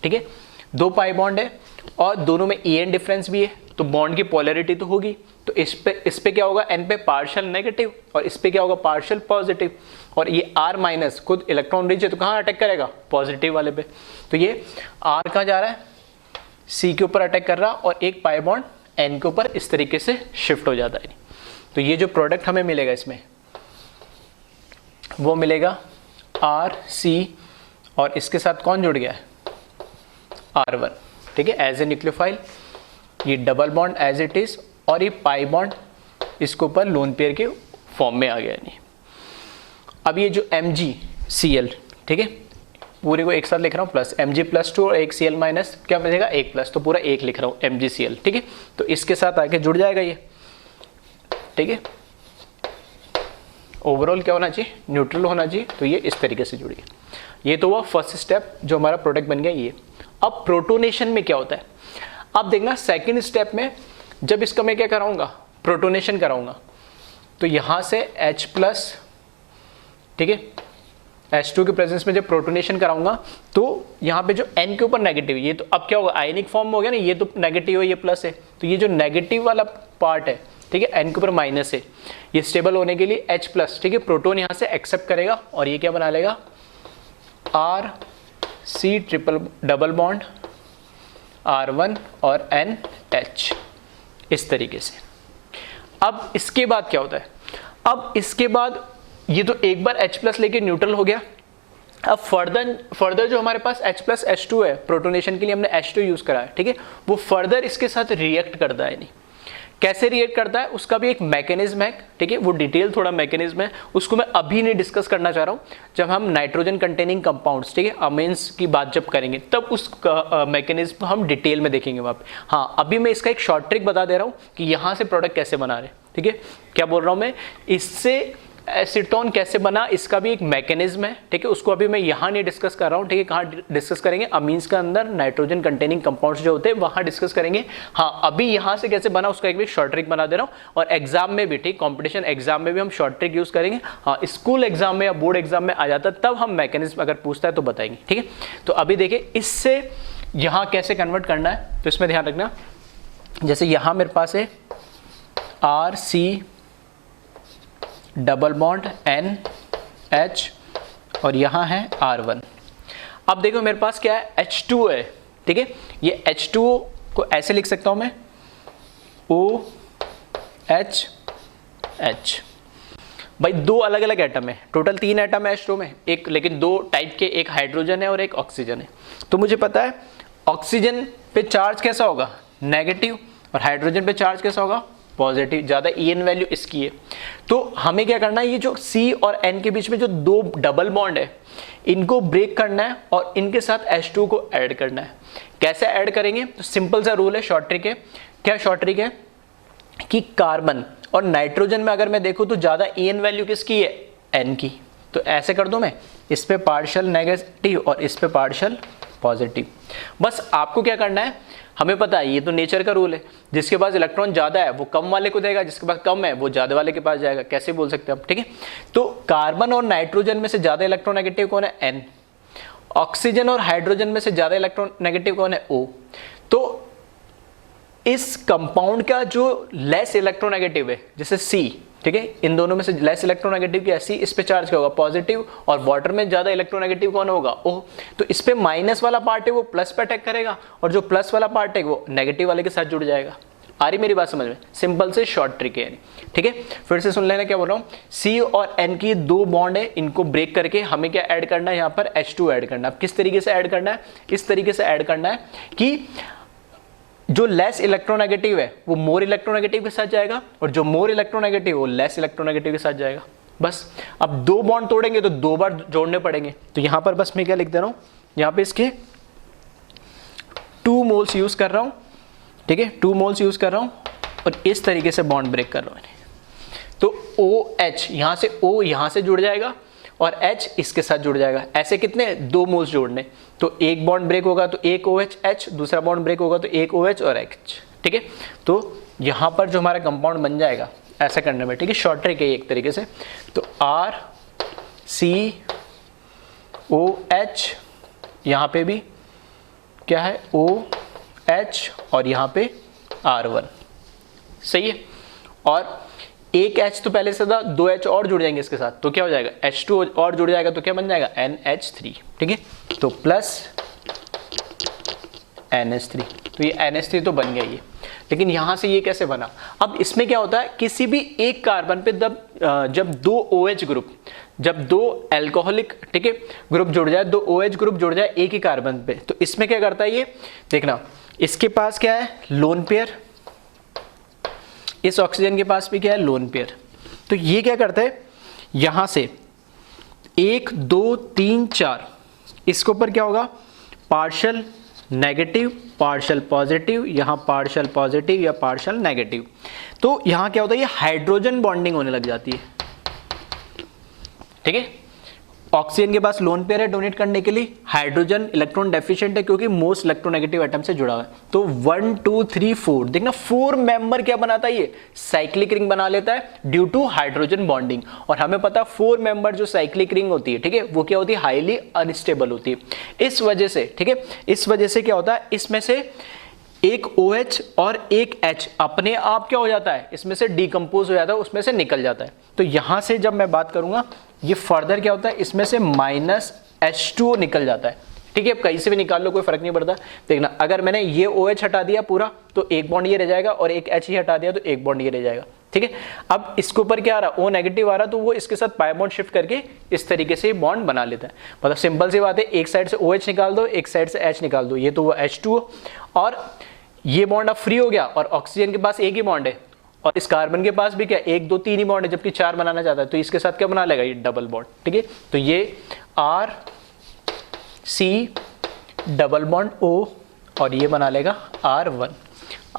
ठीक है, 2 पाई बॉन्ड है और दोनों में En डिफरेंस भी है, तो बॉन्ड की पोलैरिटी तो होगी, तो इस पे क्या होगा, N पे पार्शियल नेगेटिव और इस पे क्या होगा, पार्शियल पॉजिटिव, और ये R माइनस खुद इलेक्ट्रॉन रिच है तो कहाँ अटैक करेगा, पॉजिटिव वाले पे, तो ये R कहाँ जा रहा है, C के ऊपर अटैक कर रहा और एक पाई बॉन्ड N के ऊपर इस तरीके से शिफ्ट हो जाता है। तो ये जो प्रोडक्ट हमें मिलेगा इसमें वो मिलेगा RC और इसके साथ कौन जुड़ गया है, R1, ठीक है, एज ए न्यूक्लियोफाइल, ये double bond as it is और ये पाई बॉन्ड इसके ऊपर लोन पेयर के फॉर्म में आ गया नहीं। अब ये जो MgCl, ठीक है, पूरे को एक साथ लिख रहा हूँ, प्लस Mg+2 और एक Cl माइनस क्या बचेगा, 1+, तो पूरा 1 लिख रहा हूँ MgCl, ठीक है, तो इसके साथ आके जुड़ जाएगा ये, ठीक है। ओवरऑल क्या होना चाहिए, न्यूट्रल होना चाहिए, तो ये इस तरीके से जुड़ी। ये तो हुआ फर्स्ट स्टेप जो हमारा प्रोडक्ट बन गया ये। अब प्रोटोनेशन में क्या होता है, आप देखना सेकंड स्टेप में जब इसका मैं क्या कराऊंगा, प्रोटोनेशन कराऊंगा, तो यहाँ से H+, ठीक है, H2 के प्रेजेंस में जब प्रोटोनेशन कराऊंगा तो यहाँ पे जो N के ऊपर नेगेटिव है, ये तो अब क्या होगा, आयनिक फॉर्म हो गया ना, ये तो नेगेटिव है, ये प्लस है, तो ये जो नेगेटिव वाला पार्ट है, ठीक है, N के ऊपर माइनस है, ये स्टेबल होने के लिए H+, ठीक है, प्रोटोन यहाँ से एक्सेप्ट करेगा और ये क्या बना लेगा, RC triple double bond R1 और NH, इस तरीके से। अब इसके बाद क्या होता है, अब इसके बाद ये तो एक बार H+ लेके न्यूट्रल हो गया, अब फर्दर जो हमारे पास H+ H2 है, प्रोटोनेशन के लिए हमने H2 यूज करा है, ठीक है, वो फर्दर इसके साथ रिएक्ट करता है नहीं, कैसे रिएक्ट करता है उसका भी एक मैकेनिज्म है, ठीक है, वो डिटेल थोड़ा मैकेनिज्म है, उसको मैं अभी नहीं डिस्कस करना चाह रहा हूँ, जब हम नाइट्रोजन कंटेनिंग कंपाउंड्स, ठीक है, अमीन्स की बात जब करेंगे तब उस मैकेनिज्म हम डिटेल में देखेंगे वहाँ पे। हाँ, अभी मैं इसका एक शॉर्ट ट्रिक बता दे रहा हूँ कि यहाँ से प्रोडक्ट कैसे बना रहे, ठीक है, क्या बोल रहा हूँ मैं, इससे एसीटोन कैसे बना, इसका भी एक मैकेनिज्म है, ठीक है, उसको अभी मैं यहाँ नहीं डिस्कस कर रहा हूँ, ठीक है, कहाँ डिस्कस करेंगे, अमीन्स के अंदर नाइट्रोजन कंटेनिंग कंपाउंड्स जो होते हैं वहाँ डिस्कस करेंगे। हाँ, अभी यहाँ से कैसे बना उसका एक भी शॉर्ट ट्रिक बना दे रहा हूँ, और एग्जाम में भी, ठीक, कॉम्पिटिशन एग्जाम में भी हम शॉर्ट ट्रिक यूज करेंगे। हाँ, स्कूल एग्जाम में या बोर्ड एग्जाम में आ जाता तब हम मैकेनिज्म अगर पूछता है तो बताएंगे, ठीक है। तो अभी देखिए इससे यहाँ कैसे कन्वर्ट करना है, तो इसमें ध्यान रखना, जैसे यहाँ मेरे पास है RC डबल बॉन्ड NH और यहाँ है R1। अब देखो मेरे पास क्या है, H2 है, ठीक है, ये H2 को ऐसे लिख सकता हूँ मैं, OH H। भाई 2 अलग अलग एटम है, टोटल 3 एटम है H2 में, एक लेकिन 2 टाइप के, एक हाइड्रोजन है और एक ऑक्सीजन है। तो मुझे पता है ऑक्सीजन पे चार्ज कैसा होगा, नेगेटिव, और हाइड्रोजन पे चार्ज कैसा होगा, पॉजिटिव, ज़्यादा EN वैल्यू इसकी है। तो हमें क्या करना है, ये जो C और N के बीच में जो दो डबल बॉन्ड है इनको ब्रेक करना है और इनके साथ H2 को ऐड करना है। कैसे ऐड करेंगे, तो सिंपल सा रूल है, शॉर्ट ट्रिक है। क्या शॉर्ट ट्रिक है कि कार्बन और नाइट्रोजन में अगर मैं देखूं तो ज़्यादा EN वैल्यू किसकी है, N की। तो ऐसे कर दूं मैं, इस पे पार्शियल नेगेटिव और इस पे पार्शियल पॉजिटिव। बस आपको क्या करना है, हमें पता है ये तो नेचर का रूल है, जिसके पास इलेक्ट्रॉन ज़्यादा है वो कम वाले को देगा, जिसके पास कम है वो ज़्यादा वाले के पास जाएगा। कैसे बोल सकते हैं आप, ठीक है। तो कार्बन और नाइट्रोजन में से ज़्यादा इलेक्ट्रोनेगेटिव कौन है, N। ऑक्सीजन और हाइड्रोजन में से ज़्यादा इलेक्ट्रोनेगेटिव कौन है, O। तो इस कंपाउंड का जो लेस इलेक्ट्रोनेगेटिव है जैसे C, ठीक है, इन दोनों में से लेस इलेक्ट्रोनेगेटिव क्या है, C। इस पे चार्ज क्या होगा, पॉजिटिव, और वाटर में ज्यादा इलेक्ट्रोनेगेटिव कौन होगा, O। तो इस पे माइनस वाला पार्ट है वो प्लस पे अटैक करेगा और जो प्लस वाला पार्ट है वो नेगेटिव वाले के साथ जुड़ जाएगा। आ रही मेरी बात समझ में, सिंपल से शॉर्ट ट्रिक है, ठीक है। फिर से सुन लेना क्या बोल रहा हूँ, C और N की दो बॉन्ड है, इनको ब्रेक करके हमें क्या ऐड करना है, यहाँ पर H2 ऐड करना है। किस तरीके से ऐड करना है, इस तरीके से ऐड करना है कि जो लेस इलेक्ट्रोनेगेटिव है वो मोर इलेक्ट्रोनेगेटिव के साथ जाएगा और जो मोर इलेक्ट्रोनेगेटिव वो लेस इलेक्ट्रोनेगेटिव के साथ जाएगा। बस अब दो बॉन्ड तोड़ेंगे तो दो बार जोड़ने पड़ेंगे। तो यहां पर बस मैं क्या लिख दे रहा हूं, यहां पे इसके 2 मोल्स यूज कर रहा हूं, ठीक है, 2 मोल्स यूज कर रहा हूं और इस तरीके से बॉन्ड ब्रेक कर रहा हूं। तो OH यहां से O यहां से जुड़ जाएगा और H इसके साथ जुड़ जाएगा। ऐसे कितने, 2 मोल्स जोड़ने, तो एक बॉन्ड ब्रेक होगा तो एक OH H, दूसरा बॉन्ड ब्रेक होगा तो एक OH और H, ठीक है। तो यहाँ पर जो हमारा कंपाउंड बन जाएगा ऐसा करने में, ठीक है, शॉर्ट ट्रिक है एक तरीके से। तो RCOH, यहाँ पे भी क्या है OH और यहाँ पे R1, सही है। और एक H तो पहले से था, 2 H और जुड़ जाएंगे इसके साथ तो क्या हो जाएगा, H2 और जुड़ जाएगा तो क्या बन जाएगा, NH3, ठीक है। तो प्लस NH3, तो ये NH3 तो बन गया ये। लेकिन यहां से ये कैसे बना, अब इसमें क्या होता है, किसी भी एक कार्बन पे जब 2 OH ग्रुप, जब 2 एल्कोहलिक, ठीक है, ग्रुप जुड़ जाए, 2 OH ग्रुप जुड़ जाए एक ही कार्बन पे, तो इसमें क्या करता है ये, देखना, इसके पास क्या है, लोन पेयर, इस ऑक्सीजन के पास भी क्या है, लोन पेयर। तो ये क्या करता है, यहां से 1 2 3 4, इसके ऊपर क्या होगा, पार्शियल नेगेटिव, पार्शियल पॉजिटिव, यहां पार्शियल पॉजिटिव या पार्शियल नेगेटिव। तो यहां क्या होता है, ये हाइड्रोजन बॉन्डिंग होने लग जाती है, ठीक है। ऑक्सीजन के पास लोन पेयर है डोनेट करने के लिए, हाइड्रोजन इलेक्ट्रॉन डेफिशिएंट है क्योंकि मोस्ट इलेक्ट्रोनेगेटिव एटम से जुड़ा हुआ है। तो 1 2 3 4, देखना 4 मेंबर क्या बनाता है, ये साइक्लिक रिंग बना लेता है ड्यू टू हाइड्रोजन बॉन्डिंग। और हमें पता 4 मेंबर जो साइक्लिक रिंग होती है, ठीक है, वो क्या होती है, हाईली अनस्टेबल होती है। इस वजह से, ठीक है, इस वजह से क्या होता है, इसमें से एक OH और एक H अपने आप क्या हो जाता है, इसमें से डिकम्पोज हो जाता है, उसमें से निकल जाता है। तो यहां से जब मैं बात करूंगा, ये फर्दर क्या होता है, इसमें से -H2O निकल जाता है, ठीक है। अब कहीं से भी निकाल लो, कोई फर्क नहीं पड़ता। देखना, अगर मैंने ये OH हटा दिया पूरा तो एक बॉन्ड ये रह जाएगा और एक H ही हटा दिया तो एक बॉन्ड ये रह जाएगा, ठीक है। अब इसके ऊपर क्या आ रहा, O नेगेटिव आ रहा, तो वो इसके साथ पाई बॉन्ड शिफ्ट करके इस तरीके से बॉन्ड बना लेता है। मतलब सिंपल सी बात है, एक साइड से OH निकाल दो, एक साइड से H निकाल दो, ये तो वो H2O, और ये बॉन्ड अब फ्री हो गया और ऑक्सीजन के पास एक ही बॉन्ड है और इस कार्बन के पास भी क्या 1 2 3 ही बॉन्ड है, जबकि 4 बनाना चाहता है, तो इसके साथ क्या बना लेगा, ये डबल बॉन्ड, ठीक है। तो ये RC डबल बॉन्ड O और ये बना लेगा R1।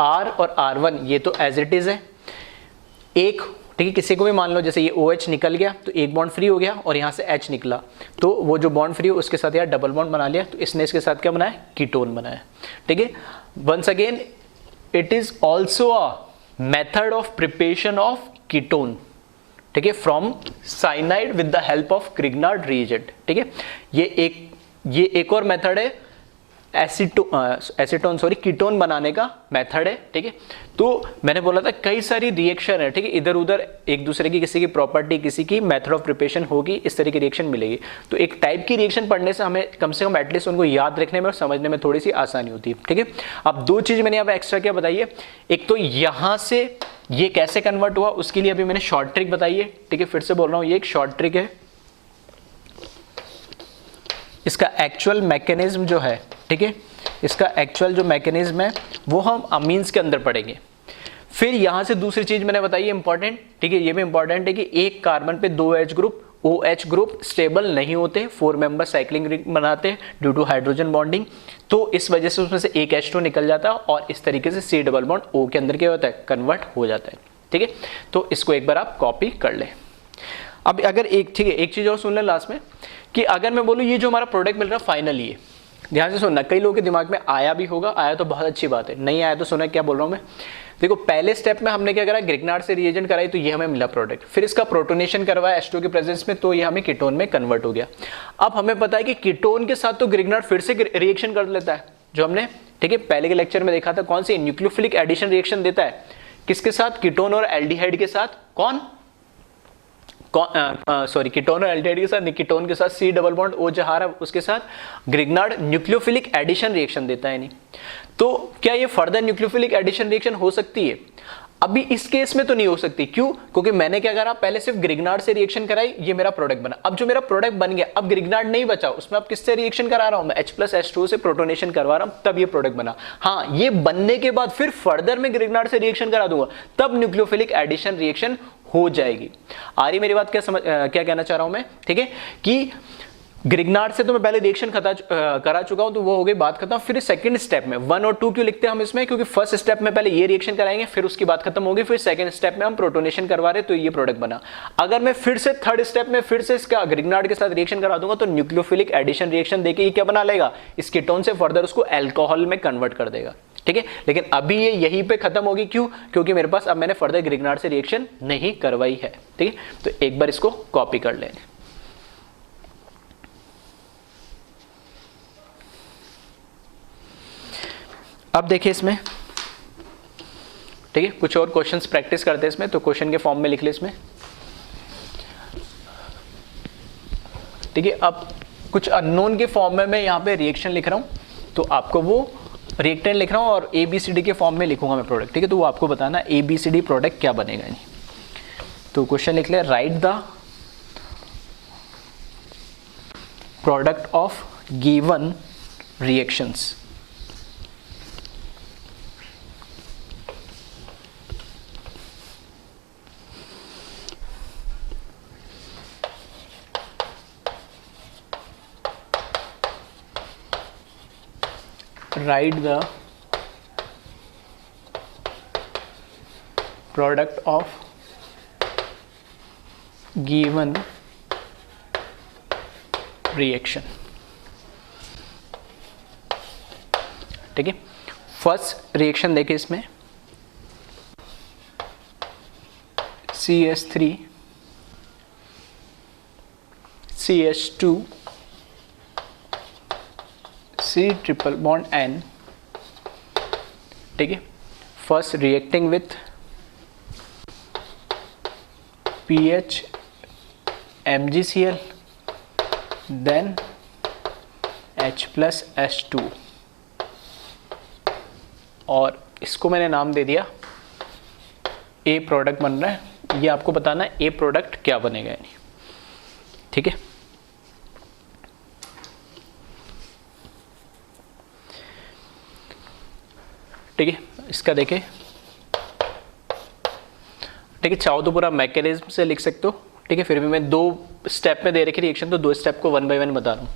R और R1 ये तो एज इट इज है एक, ठीक है। किसी को भी मान लो, जैसे ये OH निकल गया तो एक बॉन्ड फ्री हो गया और यहाँ से H निकला, तो वो जो बॉन्ड फ्री हो उसके साथ यार डबल बॉन्ड बना लिया, तो इसने इसके साथ क्या बनाया, कीटोन बनाया, ठीक है। Once again it is also a method of preparation of ketone, ठीक है, from cyanide with the help of Grignard reagent, ठीक है। ये एक और मेथड है एसीटोन सॉरी कीटोन बनाने का मेथड है, ठीक है। तो मैंने बोला था कई सारी रिएक्शन है, ठीक है, इधर उधर एक दूसरे की, किसी की प्रॉपर्टी, किसी की मेथड ऑफ प्रिपरेशन होगी, इस तरह की रिएक्शन मिलेगी। तो एक टाइप की रिएक्शन पढ़ने से हमें कम से कम एटलीस्ट उनको याद रखने में और समझने में थोड़ी सी आसानी होती है, ठीक है। अब 2 चीज मैंने यहाँ पे एक्स्ट्रा क्या बताई है, एक तो यहाँ से ये कैसे कन्वर्ट हुआ उसके लिए अभी मैंने शॉर्ट ट्रिक बताई है, ठीक है। फिर से बोल रहा हूँ, ये एक शॉर्ट ट्रिक है, इसका एक्चुअल मैकेनिज्म जो है, ठीक है, इसका एक्चुअल जो मैकेनिज्म है वो हम अमीन्स के अंदर पढ़ेंगे। फिर यहाँ से दूसरी चीज मैंने बताई है इंपॉर्टेंट, ठीक है, ये भी इंपॉर्टेंट है कि एक कार्बन पे 2 H group OH group stable नहीं होते, 4 मेंबर साइक्लिंग रिंग बनाते हैं ड्यू टू हाइड्रोजन बॉन्डिंग, तो इस वजह से उसमें से एक H2 निकल जाता है और इस तरीके से C डबल बॉन्ड O के अंदर क्या होता है, कन्वर्ट हो जाता है, ठीक है। तो इसको एक बार आप कॉपी कर लें। अब अगर एक, ठीक है, एक चीज और सुन लें लास्ट में कि अगर मैं बोलूँ ये जो हमारा प्रोडक्ट मिल रहा है फाइनल, ये ध्यान से सुनना, कई लोगों के दिमाग में आया भी होगा, आया तो बहुत अच्छी बात है, नहीं आया तो सुना क्या बोल रहा हूँ मैं। देखो पहले स्टेप में हमने क्या करा, ग्रिग्नार्ड से रिएजेंट कराई तो ये हमें मिला प्रोडक्ट, फिर इसका प्रोटोनेशन करवाया H2 के प्रेजेंस में तो ये हमें कीटोन में कन्वर्ट हो गया। अब हमें पता है कि कीटोन के साथ तो ग्रिग्नार्ड फिर से रिएक्शन कर लेता है, जो हमने, ठीक है, पहले के लेक्चर में देखा था, कौन सी, न्यूक्लियोफिलिक एडिशन रिएक्शन देता है, किसके साथ, कीटोन और एल्डिहाइड के साथ, कौन सॉरी कीटोन और एल्डिहाइड के साथ, कीटोन के साथ C डबल बॉन्ड O जहाँ रहा उसके साथ ग्रिग्नार्ड न्यूक्लियोफिलिक एडिशन रिएक्शन देता है नहीं। तो क्या ये फर्दर न्यूक्लियोफिलिक एडिशन रिएक्शन हो सकती है? अभी इस केस में तो नहीं हो सकती, क्यों? क्योंकि मैंने क्या करा, पहले सिर्फ ग्रिग्नार्ड से रिएक्शन कराई, ये मेरा प्रोडक्ट बना। अब जो मेरा प्रोडक्ट बन गया, अब ग्रिग्नार्ड नहीं बचा, उसमें अब किससे रिएक्शन करा रहा हूं मैं, H+H2 से प्रोटोनेशन करवा रहा हूं, तब ये प्रोडक्ट बना। हाँ, ये बनने के बाद फिर फर्दर में ग्रिग्नार्ड से रिएक्शन करा दूंगा, तब न्यूक्लियोफिलिक एडिशन रिएक्शन हो जाएगी। आ रही मेरी बात? क्या कहना चाह रहा हूं मैं, ठीक है, कि ग्रिग्नार्ड से तो मैं पहले रिएक्शन करा चुका हूं, तो वो हो गई, बात खत्म। फिर सेकंड स्टेप में 1 और 2 क्यों लिखते हैं हम इसमें, क्योंकि फर्स्ट स्टेप में पहले ये रिएक्शन कराएंगे, फिर उसकी बात खत्म होगी, फिर सेकंड स्टेप में हम प्रोटोनेशन करवा रहे तो ये प्रोडक्ट बना। अगर मैं फिर से थर्ड स्टेप में फिर से इसका ग्रिग्नार्ड के साथ रिएक्शन करा दूंगा तो न्यूक्लियोफिलिक एडिशन रिएक्शन देके ये क्या बना लेगा, इस कीटोन से फर्दर उसको एल्कोहल में कन्वर्ट कर देगा, ठीक है। लेकिन अभी ये यहीं पे खत्म होगी, क्यों? क्योंकि मेरे पास अब मैंने फर्दर ग्रिग्नार्ड से रिएक्शन नहीं करवाई है, ठीक है। तो एक बार इसको कॉपी कर लेंगे। अब देखिए इसमें, ठीक है, कुछ और क्वेश्चंस प्रैक्टिस करते हैं इसमें, तो क्वेश्चन के फॉर्म में लिख ले इसमें, ठीक है। अब कुछ अननोन के फॉर्म में मैं यहाँ पे रिएक्शन लिख रहा हूँ, तो आपको वो रिएक्टेंट लिख रहा हूँ और ABCD के फॉर्म में लिखूंगा मैं प्रोडक्ट, ठीक है। तो वो आपको बताना ABCD प्रोडक्ट क्या बनेगा नहीं। तो क्वेश्चन लिख ले, right the product of given reactions. Write the product of given reaction, ठीक है। फर्स्ट रिएक्शन देखें इसमें, CH3 CH2 C triple bond N, ठीक है। First reacting with PH MgCl, then H+H2, और इसको मैंने नाम दे दिया A प्रोडक्ट बन रहा है। ये आपको बताना है A प्रोडक्ट क्या बनेगा, ठीक है। ठीक है, इसका देखें, ठीक है, चाहो तो पूरा मैकेनिज्म से लिख सकते हो, ठीक है। फिर भी मैं 2 स्टेप में दे रखी रिएक्शन, तो 2 स्टेप को 1 बाय 1 बता रहा हूँ।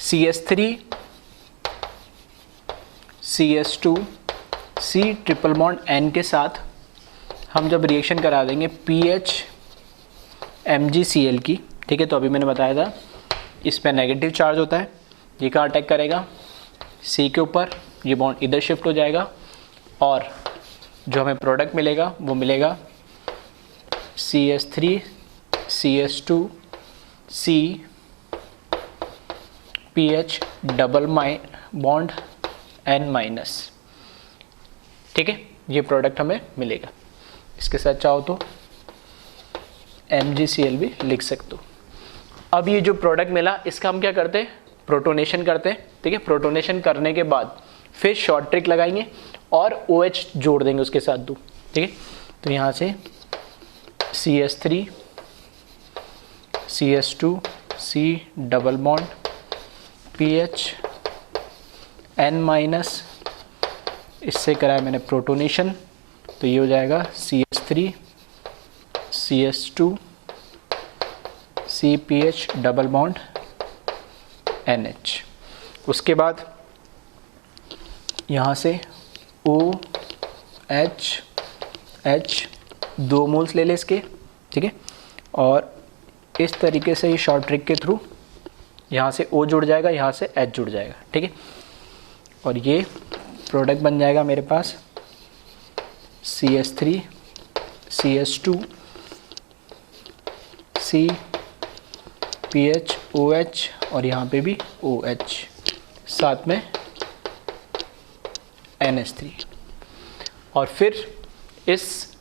CH3 CH2 C triple bond N के साथ हम जब रिएक्शन करा देंगे PH MgCl की, ठीक है। तो अभी मैंने बताया था इस पर नेगेटिव चार्ज होता है, ये कहाँ अटैक करेगा, C के ऊपर, ये बॉन्ड इधर शिफ्ट हो जाएगा और जो हमें प्रोडक्ट मिलेगा वो मिलेगा CH3 CH2 C PH double bond N-, ठीक है। ये प्रोडक्ट हमें मिलेगा। इसके साथ चाहो तो MgCl भी लिख सकते हो। अब ये जो प्रोडक्ट मिला इसका हम क्या करते हैं, प्रोटोनेशन करते हैं, ठीक है। प्रोटोनेशन करने के बाद फिर शॉर्ट ट्रिक लगाएंगे और OH जोड़ देंगे उसके साथ 2, ठीक है। तो यहाँ से CH3 CH2 C double bond PH N-, इससे कराया मैंने प्रोटोनेशन, तो ये हो जाएगा CH3 CH2 CPH double bond NH। उसके बाद यहाँ से OH H 2 मोल्स ले ले इसके, ठीक है। और इस तरीके से ये शॉर्ट ट्रिक के थ्रू यहाँ से O जुड़ जाएगा, यहाँ से H जुड़ जाएगा, ठीक है। और ये प्रोडक्ट बन जाएगा मेरे पास CH3 CH2 CPH OH और यहाँ पे भी OH, साथ में NH3। और फिर इस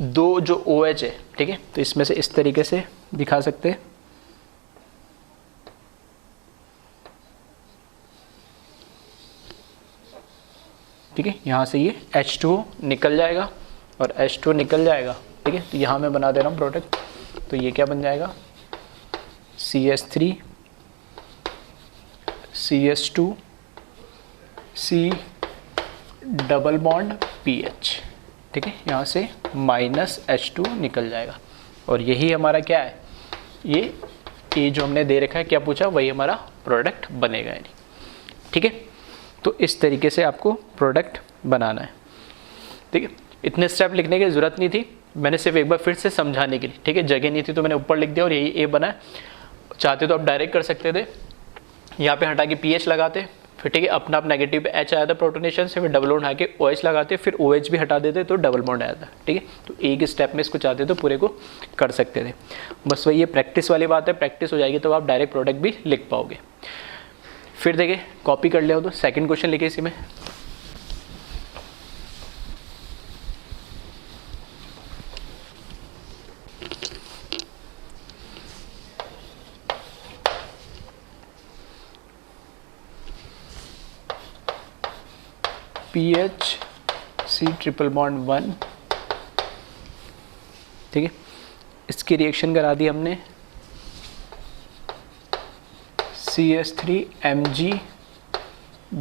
दो जो OH है, ठीक है, तो इसमें से इस तरीके से दिखा सकते हैं, ठीक है। यहाँ से ये H2O निकल जाएगा और H2O निकल जाएगा, ठीक है। तो यहाँ मैं बना दे रहा हूँ प्रोडक्ट, तो ये क्या बन जाएगा CH3 CH2 C double bond PH, ठीक है। यहाँ से माइनस H2 निकल जाएगा और यही हमारा क्या है, ये जो हमने दे रखा है, क्या पूछा, वही हमारा प्रोडक्ट बनेगा, यानी, ठीक है। तो इस तरीके से आपको प्रोडक्ट बनाना है, ठीक है। इतने स्टेप लिखने की ज़रूरत नहीं थी, मैंने सिर्फ एक बार फिर से समझाने के लिए, ठीक है। जगह नहीं थी तो मैंने ऊपर लिख दिया और यही ए बना है। चाहते तो आप डायरेक्ट कर सकते थे, यहाँ पे हटा के PH लगाते, फिर ठीक है अपना आप नेगेटिव पे H आया था प्रोटोनेशन से, फिर डबल बॉन्ड हटा के OH लगाते, फिर OH भी हटा देते तो डबल बॉन्ड आया था, ठीक है। तो एक स्टेप में इसको चाहते तो पूरे को कर सकते थे। बस वही ये प्रैक्टिस वाली बात है, प्रैक्टिस हो जाएगी तो आप डायरेक्ट प्रोडक्ट भी लिख पाओगे। फिर देखिए कॉपी कर लिया हो तो सेकंड क्वेश्चन लिखे इसी में। PH C ट्रिपल बॉन्ड 1, ठीक है। इसकी रिएक्शन करा दी हमने CH3 Mg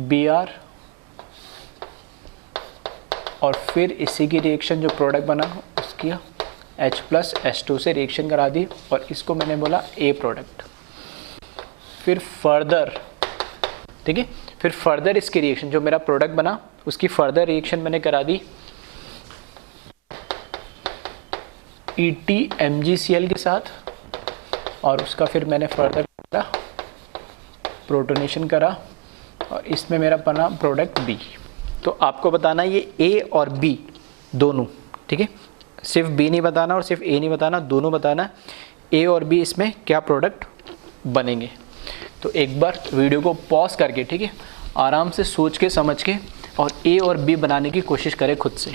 Br, और फिर इसी की रिएक्शन जो प्रोडक्ट बना उसकी H प्लस H2 से रिएक्शन करा दी और इसको मैंने बोला A प्रोडक्ट। फिर फर्दर, ठीक है, फिर फर्दर इसकी रिएक्शन जो मेरा प्रोडक्ट बना उसकी फर्दर रिएक्शन मैंने करा दी EtMgCl के साथ, और उसका फिर मैंने फर्दर करा प्रोटोनेशन करा और इसमें मेरा बना प्रोडक्ट B। तो आपको बताना ये A और B दोनों, ठीक है, सिर्फ B नहीं बताना और सिर्फ A नहीं बताना, दोनों बताना A और B इसमें क्या प्रोडक्ट बनेंगे। तो एक बार वीडियो को पॉज करके, ठीक है, आराम से सोच के समझ के और A और B बनाने की कोशिश करें खुद से।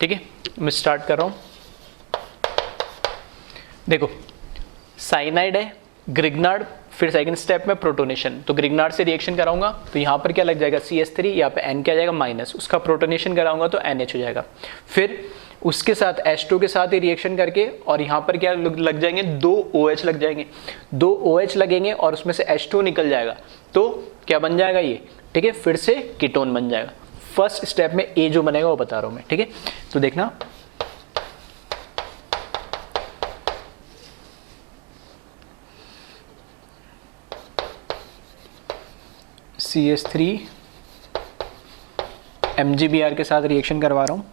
ठीक है, मैं स्टार्ट कर रहा हूँ। देखो साइनाइड है, ग्रिग्नार्ड, फिर सेकंड स्टेप में प्रोटोनेशन। तो ग्रिग्नार्ड से रिएक्शन कराऊंगा तो यहाँ पर क्या लग जाएगा CH3, यहाँ पे N क्या जाएगा माइनस, उसका प्रोटोनेशन कराऊंगा तो NH हो जाएगा। फिर उसके साथ H2 के साथ ही रिएक्शन करके और यहाँ पर क्या लग जाएंगे, 2 OH लग जाएंगे, 2 OH लगेंगे और उसमें से H2 निकल जाएगा तो क्या बन जाएगा ये, ठीक है, फिर से कीटोन बन जाएगा। फर्स्ट स्टेप में A जो बनेगा वो बता रहा हूँ मैं, ठीक है। तो देखना CH3 MgBr के साथ रिएक्शन करवा रहा हूँ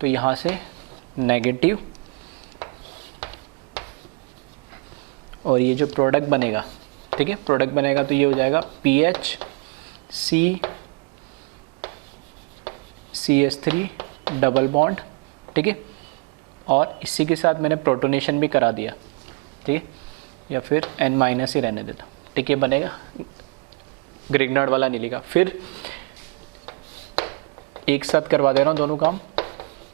तो यहाँ से नेगेटिव, और ये जो प्रोडक्ट बनेगा, ठीक है, प्रोडक्ट बनेगा तो ये हो जाएगा PH C CH3 double bond, ठीक है, और इसी के साथ मैंने प्रोटोनेशन भी करा दिया, ठीक है, या फिर N माइनस ही रहने देता, ठीक है, बनेगा, ग्रिग्नार्ड वाला नहीं लिखा। फिर एक साथ करवा दे रहा हूँ दोनों काम।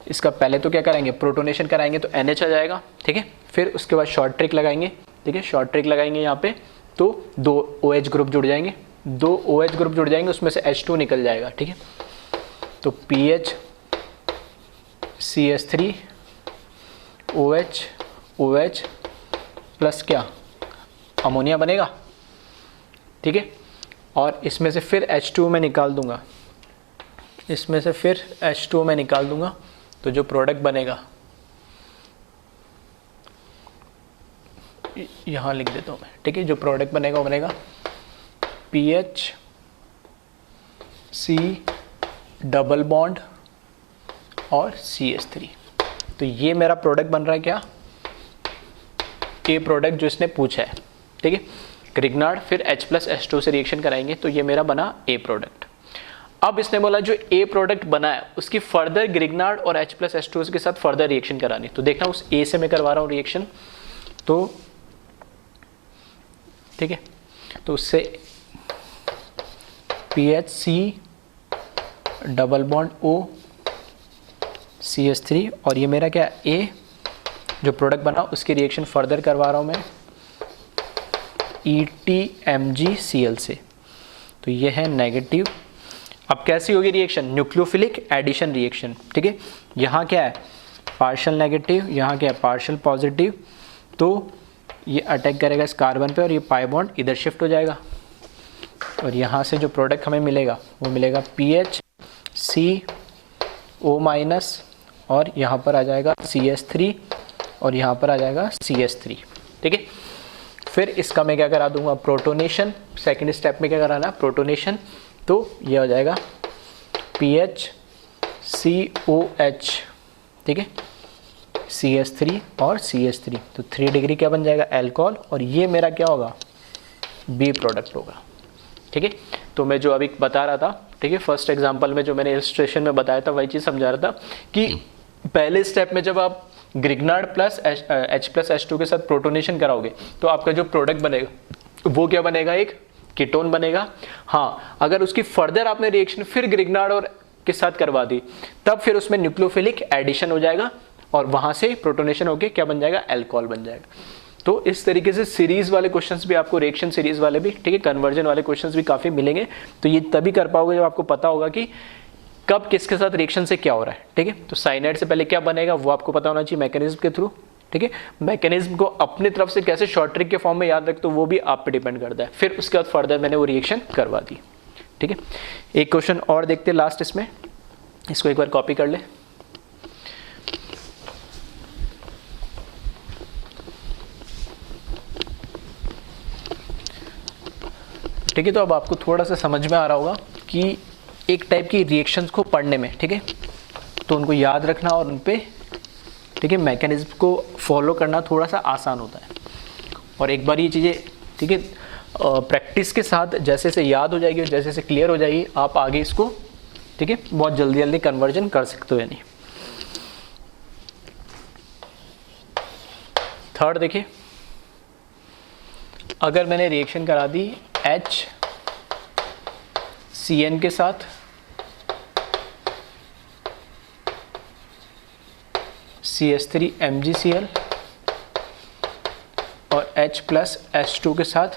इसका पहले तो क्या कराएंगे, प्रोटोनेशन कराएंगे तो NH आ जाएगा, ठीक है। फिर उसके बाद शॉर्ट ट्रिक लगाएंगे, ठीक है, शॉर्ट ट्रिक लगाएंगे यहाँ पे तो 2 OH ग्रुप जुड़ जाएंगे, 2 OH ग्रुप जुड़ जाएंगे, उसमें से H2 निकल जाएगा, ठीक है। तो PH CH3 OH OH plus क्या, अमोनिया बनेगा, ठीक है। और इसमें से फिर H2 मैं निकाल दूंगा, इसमें से फिर H2 मैं निकाल दूंगा, तो जो प्रोडक्ट बनेगा यहाँ लिख देता हूँ मैं, ठीक है। जो प्रोडक्ट बनेगा वो बनेगा PH C डबल बॉन्ड और CH3। तो ये मेरा प्रोडक्ट बन रहा है क्या, ए प्रोडक्ट जो इसने पूछा है, ठीक है। ग्रिग्नार्ड फिर H+H2 से रिएक्शन कराएंगे, तो ये मेरा बना ए प्रोडक्ट। अब इसने बोला जो ए प्रोडक्ट बना है उसकी फर्दर ग्रिग्नार्ड और H+H2 के साथ फर्दर रिएक्शन करानी। तो देखना उस ए से मैं करवा रहा हूँ रिएक्शन, तो ठीक है। तो उससे PHC double bond O CH3 और ये मेरा क्या ए जो प्रोडक्ट बना उसकी रिएक्शन फर्दर करवा रहा हूँ मैं ETMgCl से। तो ये है नेगेटिव। अब कैसी होगी रिएक्शन, न्यूक्लियोफिलिक एडिशन रिएक्शन, ठीक है। यहाँ क्या है पार्शियल नेगेटिव, यहाँ क्या है पार्शियल पॉजिटिव, तो ये अटैक करेगा इस कार्बन पे और ये पाई बॉन्ड इधर शिफ्ट हो जाएगा और यहाँ से जो प्रोडक्ट हमें मिलेगा वो मिलेगा PHCO- और यहाँ पर आ जाएगा CH3 और यहाँ पर आ जाएगा CH3, ठीक है। फिर इसका मैं क्या करा दूंगा प्रोटोनेशन, सेकेंड स्टेप में क्या कराना प्रोटोनेशन, तो ये हो जाएगा PHCOH, ठीक है, CH3 और CH3, तो 3 डिग्री क्या बन जाएगा अल्कोहल और ये मेरा क्या होगा बी प्रोडक्ट होगा, ठीक है। तो मैं जो अभी बता रहा था, ठीक है, फर्स्ट एग्जांपल में जो मैंने इलस्ट्रेशन में बताया था वही चीज़ समझा रहा था कि पहले स्टेप में जब आप ग्रिग्नार्ड प्लस H+H2 के साथ प्रोटोनेशन कराओगे तो आपका जो प्रोडक्ट बनेगा वो क्या बनेगा, एक कीटोन बनेगा। हाँ, अगर उसकी फर्दर आपने रिएक्शन फिर ग्रिग्नार्ड और के साथ करवा दी तब फिर उसमें न्यूक्लियोफिलिक एडिशन हो जाएगा और वहां से प्रोटोनेशन होके क्या बन जाएगा अल्कोहल बन जाएगा। तो इस तरीके से सीरीज वाले क्वेश्चंस भी आपको, रिएक्शन सीरीज वाले भी, ठीक है, कन्वर्जन वाले क्वेश्चंस भी काफी मिलेंगे। तो ये तभी कर पाओगे जब आपको पता होगा कि कब किसके साथ रिएक्शन से क्या हो रहा है, ठीक है। तो साइनाइड से पहले क्या बनेगा वो आपको पता होना चाहिए मैकेनिज्म के थ्रू, ठीक है। मैकेनिज्म को अपनी तरफ से कैसे शॉर्ट ट्रिक के फॉर्म में याद रख, तो वो भी आप पे डिपेंड करता है। फिर उसके बाद फर्दर मैंने वो रिएक्शन करवा दी, ठीक है। एक क्वेश्चन और देखते हैं लास्ट इसमें, इसको एक बार कॉपी कर ले। ठीक है, तो अब आपको थोड़ा सा समझ में आ रहा होगा कि एक टाइप की रिएक्शंस को पढ़ने में, ठीक है, तो उनको याद रखना और उन पे, ठीक है, मैकेनिज्म को फॉलो करना थोड़ा सा आसान होता है। और एक बार ये चीज़ें, ठीक है, प्रैक्टिस के साथ जैसे से याद हो जाएगी और जैसे से क्लियर हो जाएगी आप आगे इसको, ठीक है, बहुत जल्दी जल्दी कन्वर्जन कर सकते हो। यानी थर्ड देखिए, अगर मैंने रिएक्शन करा दी HCN के साथ CH3MgCl और H+H2 के साथ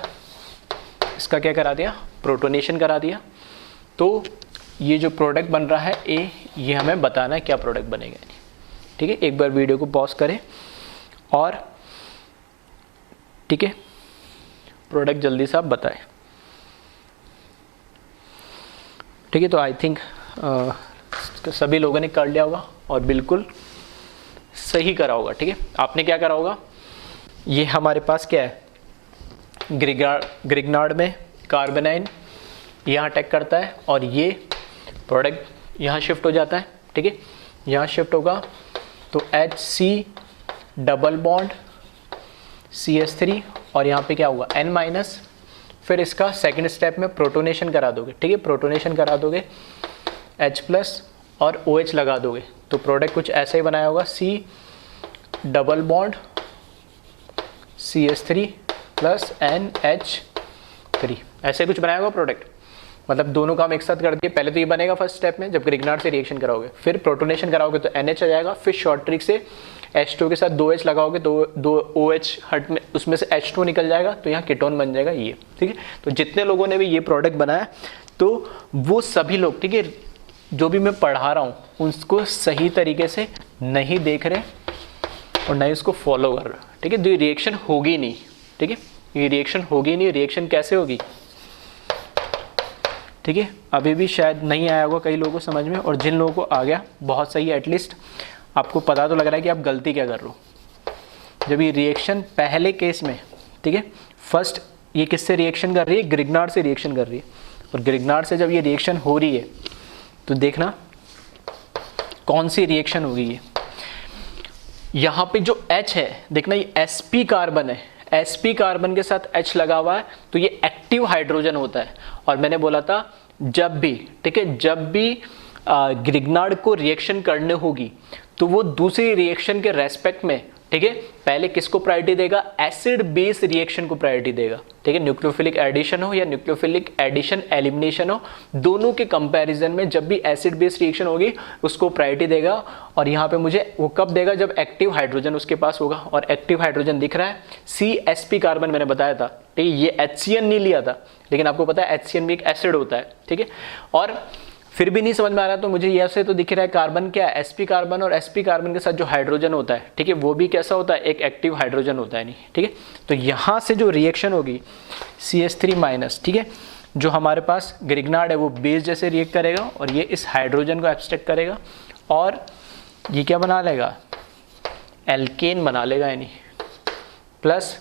इसका क्या करा दिया प्रोटोनेशन करा दिया, तो ये जो प्रोडक्ट बन रहा है ए, ये हमें बताना है क्या प्रोडक्ट बनेगा, ठीक है। एक बार वीडियो को पॉज करें और, ठीक है, प्रोडक्ट जल्दी से आप बताएं, ठीक है। तो आई थिंक सभी लोगों ने कर लिया होगा और बिल्कुल सही करा होगा, ठीक है। आपने क्या करा होगा, ये हमारे पास क्या है ग्रिग्नार्ड में कार्बोनाइन यहाँ अटैक करता है और ये प्रोडक्ट यहाँ शिफ्ट हो जाता है, ठीक है, यहाँ शिफ्ट होगा तो HC डबल बॉन्ड CH3 और यहाँ पे क्या होगा N-, फिर इसका सेकंड स्टेप में प्रोटोनेशन करा दोगे, ठीक है, प्रोटोनेशन करा दोगे H+ और OH लगा दोगे तो प्रोडक्ट कुछ ऐसे ही बनाया होगा C double bond CH3 plus NH3, ऐसे कुछ बनाया होगा प्रोडक्ट। मतलब दोनों काम एक साथ कर दिए। पहले तो ये बनेगा फर्स्ट स्टेप में जब ग्रिग्नार्ड से रिएक्शन कराओगे, फिर प्रोटोनेशन कराओगे तो NH आ जाएगा, फिर शॉर्ट ट्रिक से H2 के साथ 2H लगाओगे तो 2 OH हट में उसमें से H2 निकल जाएगा, तो यहाँ कीटोन बन जाएगा ये। ठीक है, तो जितने लोगों ने भी ये प्रोडक्ट बनाया तो वो सभी लोग, ठीक है, जो भी मैं पढ़ा रहा हूँ उसको सही तरीके से नहीं देख रहे और नहीं उसको फॉलो कर रहे। ठीक है, तो ये रिएक्शन होगी नहीं। ठीक है, ये रिएक्शन होगी नहीं। रिएक्शन कैसे होगी? ठीक है, अभी भी शायद नहीं आया होगा कई लोगों को समझ में, और जिन लोगों को आ गया बहुत सही है, एटलीस्ट आपको पता तो लग रहा है कि आप गलती क्या कर रहे हो। जब ये रिएक्शन पहले केस में, ठीक है, फर्स्ट ये किससे रिएक्शन कर रही है? ग्रिग्नार्ड से रिएक्शन कर रही है, और ग्रिग्नार्ड से जब ये रिएक्शन हो रही है तो देखना कौन सी रिएक्शन होगी ये। यहाँ पे जो H है देखना, ये sp कार्बन है, sp कार्बन के साथ H लगा हुआ है तो ये एक्टिव हाइड्रोजन होता है। और मैंने बोला था जब भी, ठीक है, जब भी ग्रिग्नार्ड को रिएक्शन करने होगी तो वो दूसरी रिएक्शन के रेस्पेक्ट में, ठीक है, पहले किसको प्रायोरिटी देगा? एसिड बेस रिएक्शन को प्रायोरिटी देगा। ठीक है, न्यूक्लियोफिलिक एडिशन हो या न्यूक्लियोफिलिक एडिशन एलिमिनेशन हो, दोनों के कंपैरिजन में जब भी एसिड बेस रिएक्शन होगी उसको प्रायोरिटी देगा। और यहाँ पे मुझे वो कब देगा? जब एक्टिव हाइड्रोजन उसके पास होगा। और एक्टिव हाइड्रोजन दिख रहा है CsP कार्बन, मैंने बताया था। ठीक है, ये HCN नहीं लिया था, लेकिन आपको पता है HCN भी एक एसिड होता है। ठीक है, और फिर भी नहीं समझ में आ रहा तो मुझे यहाँ से तो दिख रहा है कार्बन क्या है? sp कार्बन, और sp कार्बन के साथ जो हाइड्रोजन होता है, ठीक है, वो भी कैसा होता है? एक एक्टिव हाइड्रोजन होता है। नहीं, ठीक है, तो यहाँ से जो रिएक्शन होगी CH3-, ठीक है, जो हमारे पास ग्रिग्नार्ड है वो बेस जैसे रिएक्ट करेगा और ये इस हाइड्रोजन को एब्स्ट्रैक्ट करेगा और ये क्या बना लेगा? एल्केन बना लेगा। यानी प्लस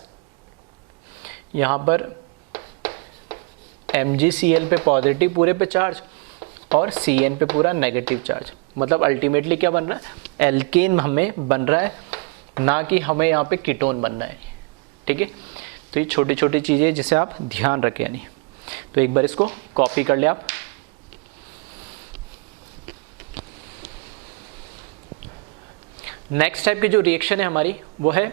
यहाँ पर MgCl पे पॉजिटिव पूरे पे चार्ज और Cn पे पूरा नेगेटिव चार्ज। मतलब अल्टीमेटली क्या बन रहा है? एल्केन हमें बन रहा है, ना कि हमें यहाँ पे कीटोन बनना है। ठीक है, तो ये छोटी छोटी चीज़ें जिसे आप ध्यान रखें। यानी तो एक बार इसको कॉपी कर ले आप। नेक्स्ट टाइप की जो रिएक्शन है हमारी वो है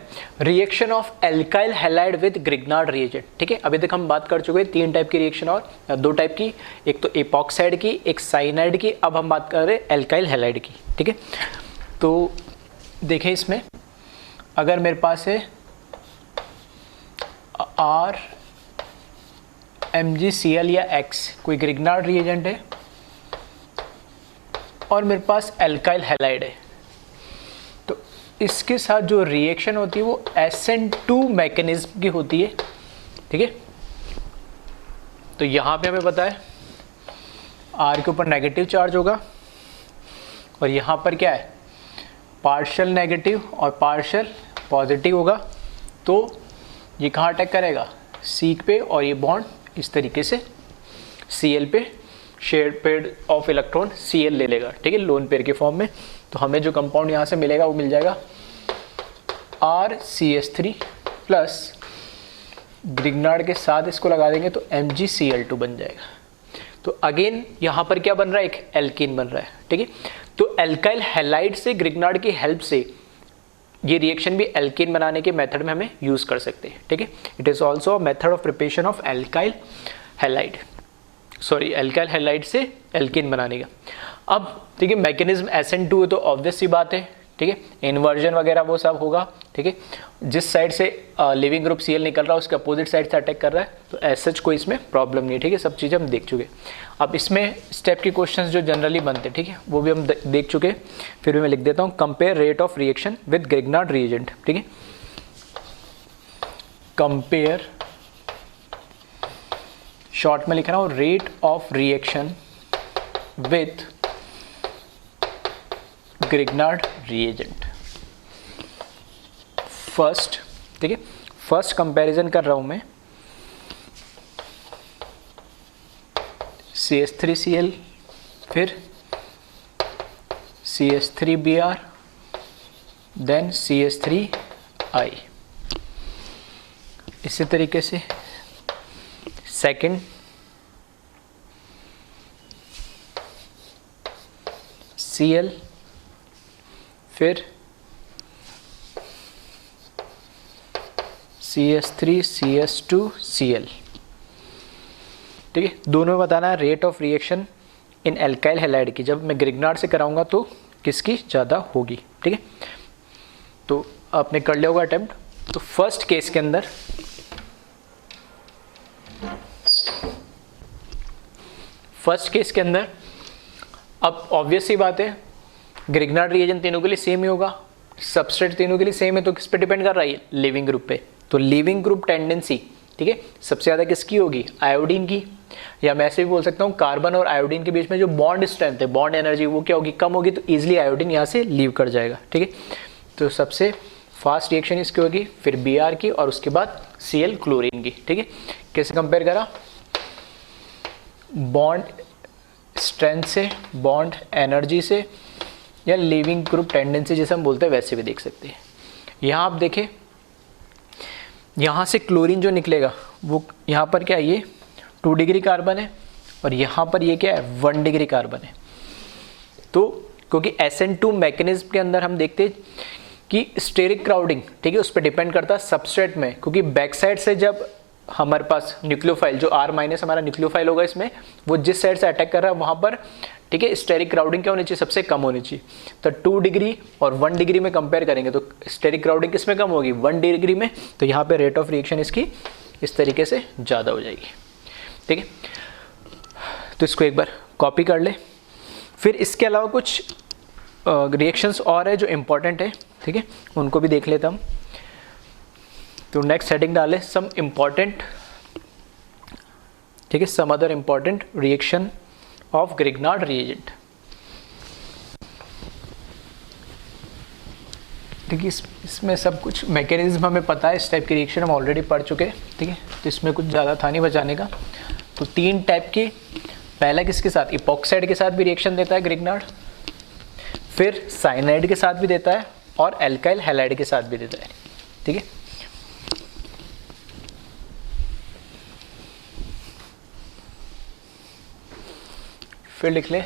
reaction of alkyl halide with Grignard reagent. ठीक है, अभी तक हम बात कर चुके हैं 3 टाइप की रिएक्शन और 2 टाइप की, एक तो एपॉक्साइड की, एक साइनाइड की। अब हम बात कर रहे हैं एल्काइल हैलाइड की। ठीक है, तो देखें इसमें अगर मेरे पास है R MgCl या X कोई ग्रिग्नार्ड रिएजेंट है और मेरे पास एल्काइल हैलाइड है, तो इसके साथ जो रिएक्शन होती है वो SN2 मैकेनिज्म की होती है। ठीक है, तो यहाँ पे हमें पता है R के ऊपर नेगेटिव चार्ज होगा और यहाँ पर क्या है? पार्शियल नेगेटिव और पार्शियल पॉजिटिव होगा। तो ये कहाँ अटैक करेगा? C पे, और ये बॉन्ड इस तरीके से Cl पे shared pair of electron Cl ले लेगा। ठीक है, लोन पेयर के फॉर्म में। तो हमें जो कंपाउंड यहाँ से मिलेगा वो मिल जाएगा RCH3 प्लस ग्रिग्नार्ड के साथ इसको लगा देंगे तो MgCl2 बन जाएगा। तो अगेन यहाँ पर क्या बन रहा है? एक एल्कीन बन रहा है। ठीक है, तो एल्काइल हैलाइड से ग्रिग्नार्ड की हेल्प से ये रिएक्शन भी एल्कीन बनाने के मेथड में हमें यूज कर सकते हैं। ठीक है, it is also method of preparation of alkyl halide, sorry alkyl halide से एल्कीन बनाने का। अब ठीक है, मैकेनिज्म SN2 है तो ऑब्वियस सी बात है। ठीक है, इन्वर्जन वगैरह वो सब होगा। ठीक है, जिस साइड से लिविंग ग्रुप Cl निकल रहा है उसके अपोजिट साइड से अटैक कर रहा है, तो एज कोई इसमें प्रॉब्लम नहीं है। ठीक है, सब चीज़ें हम देख चुके। अब इसमें स्टेप के क्वेश्चंस जो जनरली बनते हैं, ठीक है, वो भी हम देख चुके। फिर भी मैं लिख देता हूँ compare rate of reaction with Grignard reagent. ठीक है, कंपेयर, शॉर्ट में लिख रहा हूँ rate of reaction with Grignard reagent. First, ठीक है, फर्स्ट कंपैरिजन कर रहा हूं मैं CH3Cl, फिर CH3Br, देन CH3I। इसी तरीके से सेकंड Cl, फिर CH3 CH2 Cl। ठीक है। दोनों में बताना है rate of reaction in alkyl halide की, जब मैं ग्रिग्नार्ड से कराऊंगा तो किसकी ज़्यादा होगी, ठीक है। तो आपने कर लिया होगा अटेम्प्ट। तो फर्स्ट केस के अंदर अब ऑब्वियस सी बात है, ग्रिग्नार्ड रिएजेंट तीनों के लिए सेम ही होगा, सबस्ट्रेट तीनों के लिए सेम है, तो किस पे डिपेंड कर रहा है, लिविंग ग्रुप पे। तो लिविंग ग्रुप टेंडेंसी, ठीक है, सबसे ज़्यादा किसकी होगी, आयोडीन की, या मैं ऐसे भी बोल सकता हूँ कार्बन और आयोडीन के बीच में जो बॉन्ड स्ट्रेंथ है, बॉन्ड एनर्जी, वो क्या होगी, कम होगी, तो ईजिली आयोडीन यहाँ से लीव कर जाएगा, ठीक है। तो सबसे फास्ट रिएक्शन इसकी होगी, फिर Br की, और उसके बाद Cl क्लोरीन की, ठीक है। कैसे कंपेयर करा, बॉन्ड स्ट्रेंथ से, बॉन्ड एनर्जी से, या लिविंग ग्रुप टेंडेंसी जैसे हम बोलते हैं वैसे भी देख सकते हैं। यहाँ आप देखें, यहाँ से क्लोरीन जो निकलेगा वो यहाँ पर क्या है, ये 2 डिग्री कार्बन है, और यहाँ पर ये क्या है, 1 डिग्री कार्बन है। तो क्योंकि SN2 मैकेनिज्म के अंदर हम देखते हैं कि स्टेरिक क्राउडिंग, ठीक है, उस पर डिपेंड करता है सबस्ट्रेट में, क्योंकि बैक साइड से जब हमारे पास न्यूक्लियोफाइल जो R- हमारा न्यूक्लियोफाइल होगा इसमें, वो जिस साइड से अटैक कर रहा है वहाँ पर, ठीक है, स्टेरिक क्राउडिंग क्या होनी चाहिए, सबसे कम होनी चाहिए। तो 2 डिग्री और 1 डिग्री में कंपेयर करेंगे तो स्टेरिक क्राउडिंग किस में कम होगी, 1 डिग्री में। तो यहाँ पे रेट ऑफ रिएक्शन इसकी इस तरीके से ज़्यादा हो जाएगी, ठीक है। तो इसको एक बार कॉपी कर ले। फिर इसके अलावा कुछ रिएक्शंस और है जो इम्पोर्टेंट है, ठीक है, उनको भी देख लेते हम। तो नेक्स्ट हेडिंग डाले सम इम्पॉर्टेंट, ठीक है, some other important reaction of Grignard reagent. ठीक है, इसमें सब कुछ मैकेनिज्म हमें पता है, इस टाइप की रिएक्शन हम ऑलरेडी पढ़ चुके हैं, ठीक है। तो इसमें कुछ ज़्यादा था नहीं बचाने का। तो 3 टाइप की, पहला किसके साथ, इपॉक्साइड के साथ भी रिएक्शन देता है ग्रिग्नार्ड, फिर साइनाइड के साथ भी देता है, और एल्काइल हैलाइड के साथ भी देता है, ठीक है। फिर लिख ले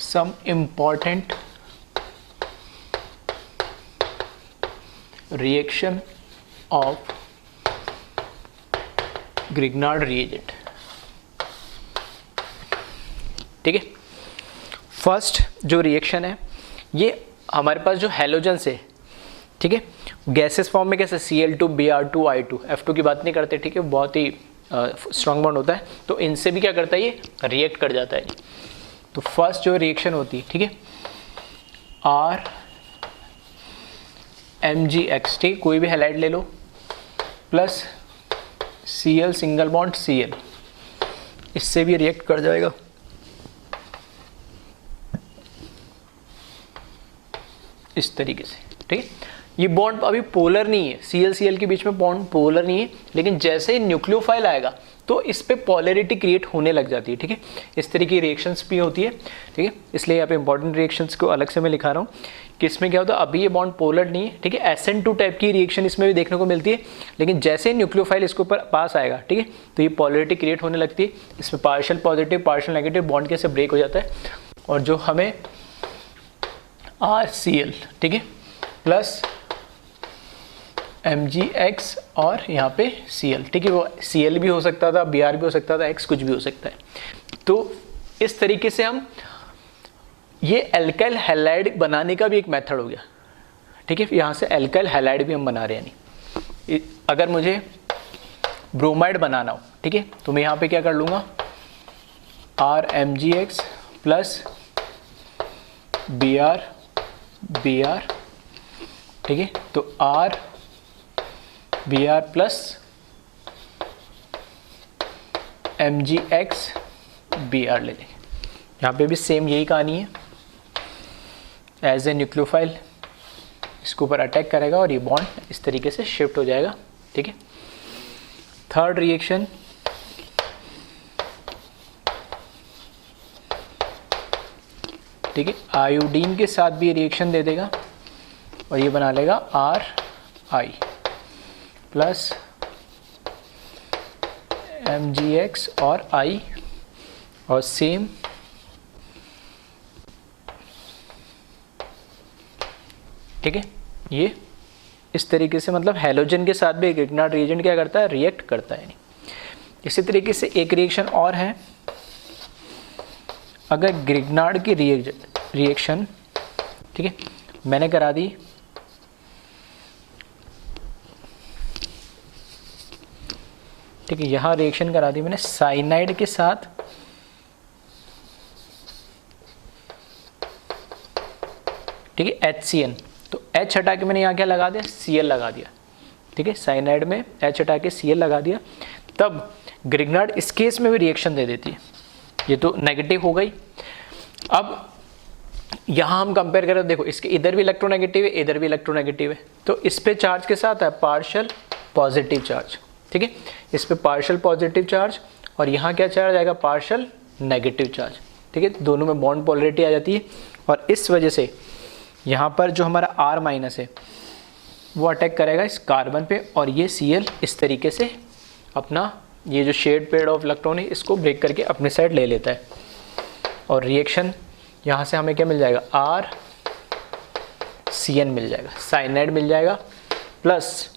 some important reaction of Grignard reagent, ठीक है। फर्स्ट जो रिएक्शन है, ये हमारे पास जो हैलोजन्स है, ठीक है, गैसेस फॉर्म में कैसे Cl2 Br2 I2, F2 की बात नहीं करते, ठीक है, बहुत ही स्ट्रॉन्ग बॉन्ड होता है, तो इनसे भी क्या करता है, ये रिएक्ट कर जाता है। तो फर्स्ट जो रिएक्शन होती है, ठीक है, RMgX, ठीक, कोई भी हैलाइड ले लो, plus Cl single bond Cl, इससे भी रिएक्ट कर जाएगा। इस तरीके से, ठीक है। ये बॉन्ड अभी पोलर नहीं है, Cl के बीच में बॉन्ड पोलर नहीं है, लेकिन जैसे ही न्यूक्लियोफाइल आएगा तो इस पे पोलैरिटी क्रिएट होने लग जाती है, ठीक है। इस तरीके की रिएक्शंस भी होती है, ठीक है। इसलिए यहाँ पे इंपॉर्टेंट रिएक्शंस को अलग से मैं लिखा रहा हूँ कि इसमें क्या होता है, अभी ये बॉन्ड पोलर नहीं है, ठीक है। SN2 टाइप की रिएक्शन इसमें भी देखने को मिलती है, लेकिन जैसे न्यूक्लियोफाइल इसके ऊपर पास आएगा, ठीक है, तो ये पोलैरिटी क्रिएट होने लगती है। इसमें partial positive partial negative bond कैसे ब्रेक हो जाता है, और जो हमें RCl, ठीक है, प्लस Mgx और यहाँ पे Cl, ठीक है, वो Cl भी हो सकता था, Br भी हो सकता था, X कुछ भी हो सकता है। तो इस तरीके से हम ये एल्काइल हैलाइड बनाने का भी एक मेथड हो गया, ठीक है। यहाँ से एल्काइल हैलाइड भी हम बना रहे हैं, नहीं अगर मुझे ब्रोमाइड बनाना हो, ठीक है, तो मैं यहाँ पे क्या कर लूँगा, RMgX प्लस Br, ठीक है, तो Br प्लस Mgx Br ले लेंगे। यहाँ पे भी सेम यही कहानी है, एज ए न्यूक्लियोफाइल इसके ऊपर अटैक करेगा और ये बॉन्ड इस तरीके से शिफ्ट हो जाएगा, ठीक है। थर्ड रिएक्शन, ठीक है, आयोडीन के साथ भी रिएक्शन दे देगा और ये बना लेगा RI प्लस Mgx और I, और सेम ठीक है, ये इस तरीके से मतलब हैलोजन के साथ भी ग्रिग्नार्ड रिएजेंट क्या करता है, रिएक्ट करता है। इसी तरीके से एक रिएक्शन और है, अगर ग्रिग्नार्ड की रिएक्शन, ठीक है, मैंने करा दी, ठीक है, यहाँ रिएक्शन करा दी मैंने साइनाइड के साथ, ठीक है, HCN, तो H हटा के मैंने यहाँ क्या लगा दिया, Cl लगा दिया, ठीक है, साइनाइड में H हटा के Cl लगा दिया, तब ग्रिग्नार्ड इस केस में भी रिएक्शन दे देती है। ये तो नेगेटिव हो गई। अब यहाँ हम कंपेयर करें, देखो इसके इधर भी इलेक्ट्रोनेगेटिव है, इधर भी इलेक्ट्रोनेगेटिव है, तो इस पे चार्ज के साथ है पार्शियल पॉजिटिव चार्ज, ठीक है, इस पे पार्शियल पॉजिटिव चार्ज, और यहाँ क्या चार्ज आएगा, पार्शियल नेगेटिव चार्ज, ठीक है, दोनों में बॉन्ड पोलरिटी आ जाती है, और इस वजह से यहाँ पर जो हमारा R माइनस है वो अटैक करेगा इस कार्बन पे, और ये Cl इस तरीके से अपना ये जो शेड पेड ऑफ इलेक्ट्रॉन है इसको ब्रेक करके अपने साइड ले लेता है, और रिएक्शन यहाँ से हमें क्या मिल जाएगा, RCN मिल जाएगा, साइनाइड मिल जाएगा, प्लस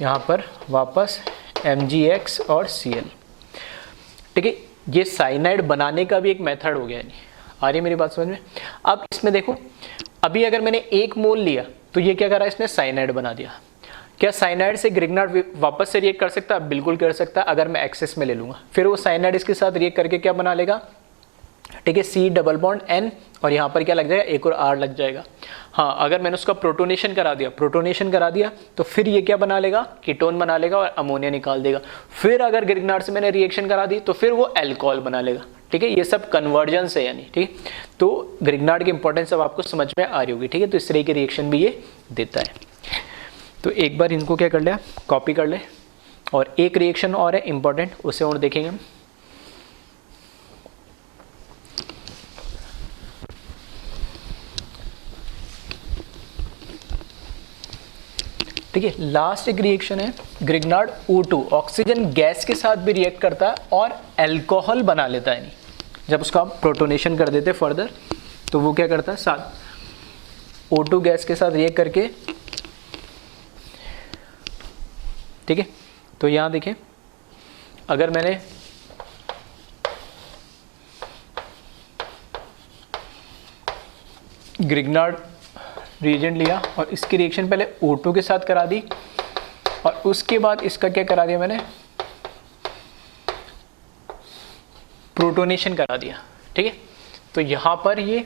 यहाँ पर वापस MgX और Cl, ठीक है। ये साइनाइड बनाने का भी एक मेथड हो गया, नहीं आ रही मेरी बात समझ में। अब इसमें देखो, अभी अगर मैंने 1 मोल लिया तो ये क्या करा, इसने साइनाइड बना दिया। क्या साइनाइड से ग्रिग्नार्ड वापस से रिएक्ट कर सकता है, बिल्कुल कर सकता है, अगर मैं एक्सेस में ले लूँगा। फिर वो साइनाइड इसके साथ रिएक्ट करके क्या बना लेगा, ठीक है, C डबल बॉन्ड N, और यहाँ पर क्या लग जाएगा, एक और R लग जाएगा। हाँ, अगर मैंने उसका प्रोटोनेशन करा दिया तो फिर ये क्या बना लेगा, कीटोन बना लेगा और अमोनिया निकाल देगा। फिर अगर ग्रिग्नार्ड से मैंने रिएक्शन करा दी तो फिर वो एल्कोहल बना लेगा, ठीक है। ये सब कन्वर्जेंस है यानी, ठीक है। तो ग्रिग्नार्ड की इंपॉर्टेंस अब आपको समझ में आ रही होगी, ठीक है। तो इस तरह की रिएक्शन भी ये देता है। तो एक बार इनको क्या कर लिया, कॉपी कर ले, और एक रिएक्शन और है इंपॉर्टेंट, उसे और देखेंगे हम। ठीक है, लास्ट एक रिएक्शन है ग्रिग्नार्ड O2, ऑक्सीजन गैस के साथ भी रिएक्ट करता है और अल्कोहल बना लेता है। नहीं, जब उसका प्रोटोनेशन कर देते फर्दर तो वो क्या करता है, साथ O2 गैस के साथ रिएक्ट करके, ठीक है। तो यहाँ देखिए, अगर मैंने ग्रिग्नार्ड रिएजेंट लिया और इसकी रिएक्शन पहले O2 के साथ करा दी, और उसके बाद इसका क्या करा दिया मैंने, प्रोटोनेशन करा दिया, ठीक है। तो यहाँ पर ये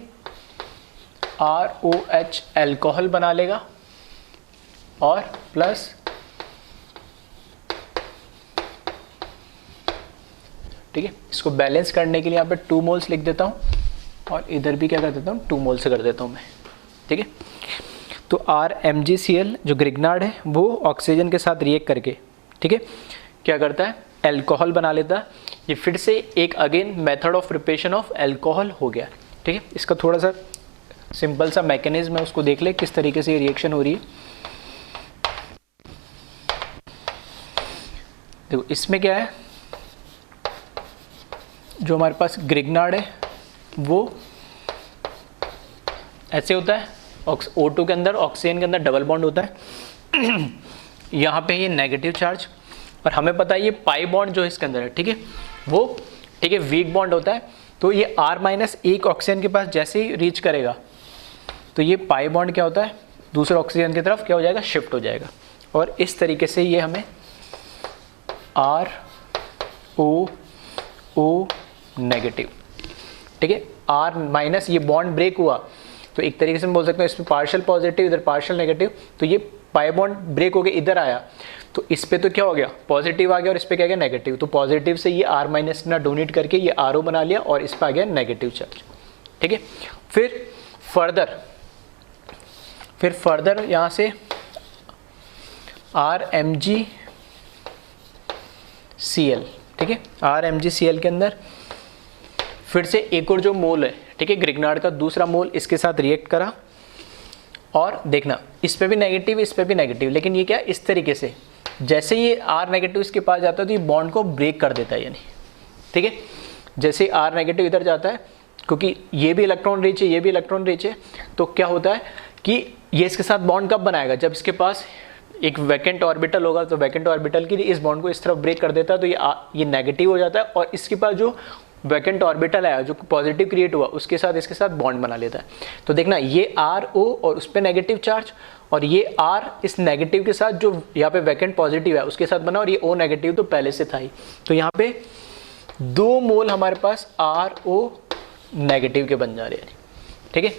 ROH अल्कोहल बना लेगा, और प्लस ठीक है, इसको बैलेंस करने के लिए यहाँ पे 2 मोल्स लिख देता हूँ, और इधर भी क्या कर देता हूँ, 2 मोल से कर देता हूँ मैं, ठीक है। तो RMgCl जो ग्रिग्नार्ड है वो ऑक्सीजन के साथ रिएक्ट करके, ठीक है, क्या करता है, अल्कोहल बना लेता है। ये फिर से एक again method of preparation of alcohol हो गया, ठीक है। इसका थोड़ा सा सिंपल सा मैकेनिज्म है, उसको देख ले किस तरीके से ये रिएक्शन हो रही है। देखो इसमें क्या है, जो हमारे पास ग्रिग्नार्ड है वो ऐसे होता है, O2 के अंदर ऑक्सीजन के अंदर डबल बॉन्ड होता है यहाँ पे ये नेगेटिव चार्ज, और हमें पता है ये पाई बॉन्ड जो इसके अंदर है, ठीक है, वो ठीक है वीक बॉन्ड होता है। तो ये R-1 ऑक्सीजन के पास जैसे ही रीच करेगा तो ये पाई बॉन्ड क्या होता है, दूसरे ऑक्सीजन की तरफ क्या हो जाएगा, शिफ्ट हो जाएगा, और इस तरीके से ये हमें ROO नेगेटिव, ठीक है, R- ये बॉन्ड ब्रेक हुआ तो एक तरीके से हम बोल सकते हैं इसमें पार्शियल पॉजिटिव, इधर पार्शियल नेगेटिव, तो ये पाई बॉन्ड ब्रेक हो गया, इधर आया तो इस पे तो क्या हो गया, पॉजिटिव आ गया, और इस पे क्या गया, नेगेटिव। तो पॉजिटिव से ये R- ना डोनेट करके ये RO बना लिया, और इस पे आ गया नेगेटिव चार्ज, ठीक है। फिर फर्दर यहाँ से RMgCl, ठीक है, RMgCl के अंदर फिर से एक और जो मोल है, ठीक है, ग्रिग्नार्ड का दूसरा मोल इसके साथ रिएक्ट करा, और देखना इस पे भी नेगेटिव, इस पे भी नेगेटिव, लेकिन ये क्या इस तरीके से जैसे ये R नेगेटिव इसके पास जाता है तो ये बॉन्ड को ब्रेक कर देता है, यानी ठीक है, जैसे R नेगेटिव इधर जाता है, क्योंकि ये भी इलेक्ट्रॉन रिच है, ये भी इलेक्ट्रॉन रिच है, तो क्या होता है कि ये इसके साथ बॉन्ड कब बनाएगा, जब इसके पास एक वैकेंट ऑर्बिटल होगा, तो वैकेंट ऑर्बिटल के लिए इस बॉन्ड को इस तरफ ब्रेक कर देता है, तो ये नेगेटिव हो जाता है, और इसके पास जो वैकेंट ऑर्बिटल आया जो पॉजिटिव क्रिएट हुआ उसके साथ इसके साथ बॉन्ड बना लेता है। तो देखना ये आर ओ और उस पर नेगेटिव चार्ज, और ये आर इस नेगेटिव के साथ जो यहाँ पे वैकेंट पॉजिटिव है उसके साथ बना, और ये ओ नेगेटिव तो पहले से था ही। तो यहाँ पे 2 मोल हमारे पास आर ओ नेगेटिव के बन जा रहे हैं, ठीक है।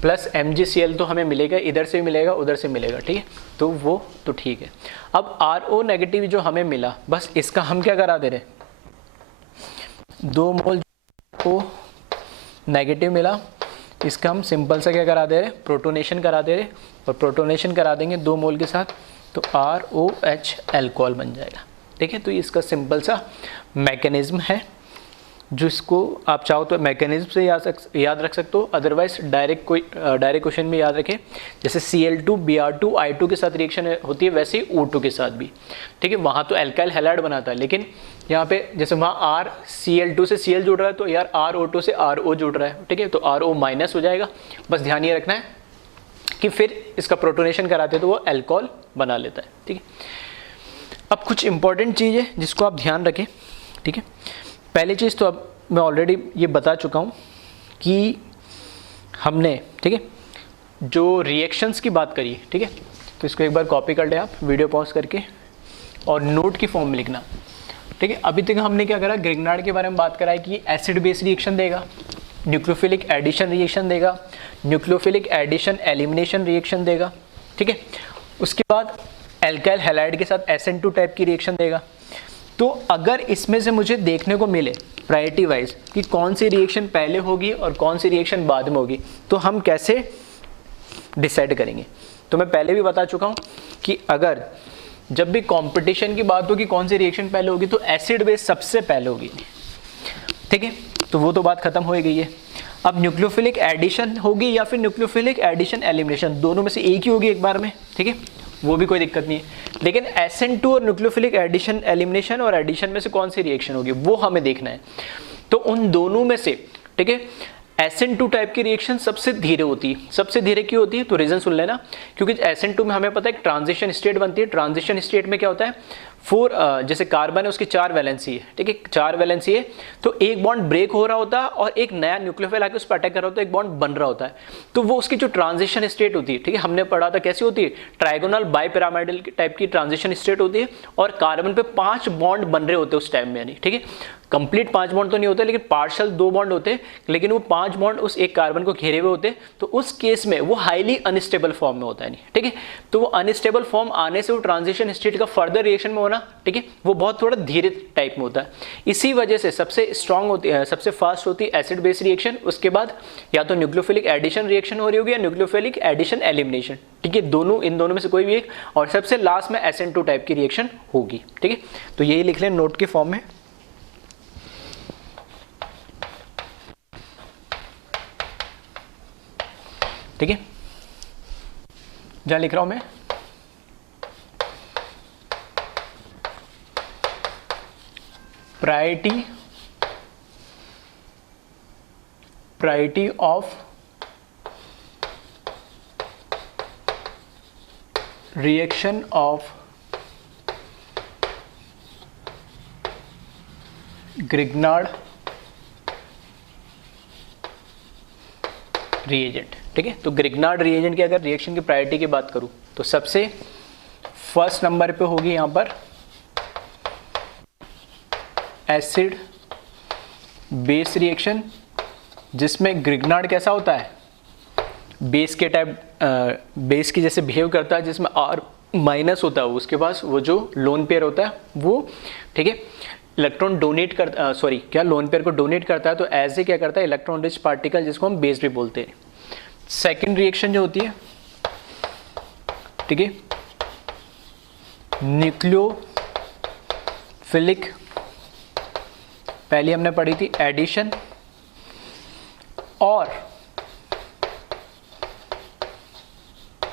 प्लस MgCl तो हमें मिलेगा, इधर से मिलेगा उधर से मिलेगा, ठीक है, तो वो तो ठीक है। अब RO नेगेटिव जो हमें मिला, बस इसका हम क्या करा दे रहे, 2 मोल O नेगेटिव मिला, इसका हम सिंपल सा क्या करा दे रहे, प्रोटोनेशन करा दे रहे, और प्रोटोनेशन करा देंगे 2 मोल के साथ, तो ROH अल्कोहल बन जाएगा, ठीक है। तो इसका सिंपल सा मैकेनिज्म है, जो इसको आप चाहो तो मैकेनिज्म से याद रख सकते हो, अदरवाइज डायरेक्ट क्वेश्चन में याद रखें, जैसे Cl2 Br2 I2 के साथ रिएक्शन होती है वैसे ही O2 के साथ भी, ठीक है। वहाँ तो एल्काइल हैलाइड बनाता है, लेकिन यहाँ पे जैसे वहाँ R Cl2 से Cl जुड़ रहा है, तो यार RO2 से RO जुड़ रहा है, ठीक है, तो RO माइनस हो जाएगा। बस ध्यान ये रखना है कि फिर इसका प्रोटोनेशन कराते तो वो एल्कोहल बना लेता है, ठीक है। अब कुछ इंपॉर्टेंट चीज़ है जिसको आप ध्यान रखें, ठीक है। पहली चीज़ तो अब मैं ऑलरेडी ये बता चुका हूँ कि हमने, ठीक है, जो रिएक्शंस की बात करी, ठीक है, तो इसको एक बार कॉपी कर ले आप वीडियो पॉज करके, और नोट की फॉर्म में लिखना, ठीक है। अभी तक हमने क्या करा, ग्रिग्नार्ड के बारे में बात करा है कि एसिड बेस रिएक्शन देगा, न्यूक्लियोफिलिक एडिशन रिएक्शन देगा, न्यूक्लियोफिलिक एडिशन एलिमिनेशन रिएक्शन देगा, ठीक है। उसके बाद एल्काइल हैलाइड के साथ SN2 टाइप की रिएक्शन देगा। तो अगर इसमें से मुझे देखने को मिले प्रायोरिटी वाइज कि कौन सी रिएक्शन पहले होगी और कौन सी रिएक्शन बाद में होगी, तो हम कैसे डिसाइड करेंगे। तो मैं पहले भी बता चुका हूँ कि अगर जब भी कंपटीशन की बात होगी कौन सी रिएक्शन पहले होगी, तो एसिड बेस सबसे पहले होगी, ठीक है, तो वो तो बात खत्म हो गई है। अब न्यूक्लियोफिलिक एडिशन होगी या फिर न्यूक्लियोफिलिक एडिशन एलिमिनेशन, दोनों में से एक ही होगी एक बार में, ठीक है, वो भी कोई दिक्कत नहीं है। लेकिन SN2 और न्यूक्लियोफिलिक एडिशन एलिमिनेशन और एडिशन में से कौन सी रिएक्शन होगी वो हमें देखना है। तो उन दोनों में से, ठीक है, SN2 टाइप की रिएक्शन सबसे धीरे होती है। सबसे धीरे क्यों होती है, तो रीजन सुन लेना, क्योंकि SN2 में हमें पता है ट्रांजिशन स्टेट बनती है। ट्रांजिशन स्टेट में क्या होता है, 4 जैसे कार्बन है उसकी 4 वैलेंसी है, ठीक है, 4 वैलेंसी है, तो एक बॉन्ड ब्रेक हो रहा होता है और एक नया न्यूक्लियोफाइल आके उस पर अटैक कर रहा होता है, एक बॉन्ड बन रहा होता है। तो वो उसकी जो ट्रांजिशन स्टेट होती है, ठीक है, हमने पढ़ा था कैसी होती है, ट्राइगोनल बाइपिरामिडल टाइप की ट्रांजिशन स्टेट होती है, और कार्बन पे 5 बॉन्ड बन रहे होते हैं उस टाइम में, यानी, ठीक है, कंप्लीट 5 बॉन्ड तो नहीं होते, लेकिन पार्शियल 2 बॉन्ड होते हैं, लेकिन वो 5 बॉन्ड उस एक कार्बन को घेरे हुए होते हैं। तो उस केस में वो हाईली अनस्टेबल फॉर्म में होता है, नहीं, ठीक है। तो वो अनस्टेबल फॉर्म आने से वो ट्रांजिशन स्टेट का फर्दर रिएक्शन में होना, ठीक है, वो बहुत थोड़ा धीरे टाइप में होता है। इसी वजह से सबसे स्ट्रांग होती है, सबसे फास्ट होती है एसिड बेस रिएक्शन। उसके बाद या तो न्यूक्लियोफिलिक एडिशन रिएक्शन हो रही होगी या न्यूक्लियोफिलिक एडिशन एलिमिनेशन, ठीक है, दोनों, इन दोनों में से कोई भी एक, और सबसे लास्ट में SN2 टाइप की रिएक्शन होगी, ठीक है। तो यही लिख लें नोट के फॉर्म में, ठीक है। क्या लिख रहा हूं मैं, priority of reaction of Grignard reagent, ठीक है। तो ग्रिग्नार्ड रिएजेंट की अगर रिएक्शन की प्रायोरिटी की बात करूं तो सबसे फर्स्ट नंबर पे होगी यहां पर एसिड बेस रिएक्शन, जिसमें ग्रिग्नार्ड कैसा होता है, बेस के टाइप, बेस की जैसे बिहेव करता है, जिसमें R माइनस होता है, उसके पास वो जो लोन पेयर होता है वो, ठीक है, इलेक्ट्रॉन डोनेट करता, सॉरी क्या, लोन पेयर को डोनेट करता है, तो ऐसे क्या करता है, इलेक्ट्रॉन रिच पार्टिकल, जिसको हम बेस भी बोलते हैं। सेकेंड रिएक्शन जो होती है, ठीक है, न्यूक्लियोफिलिक, पहले हमने पढ़ी थी एडिशन, और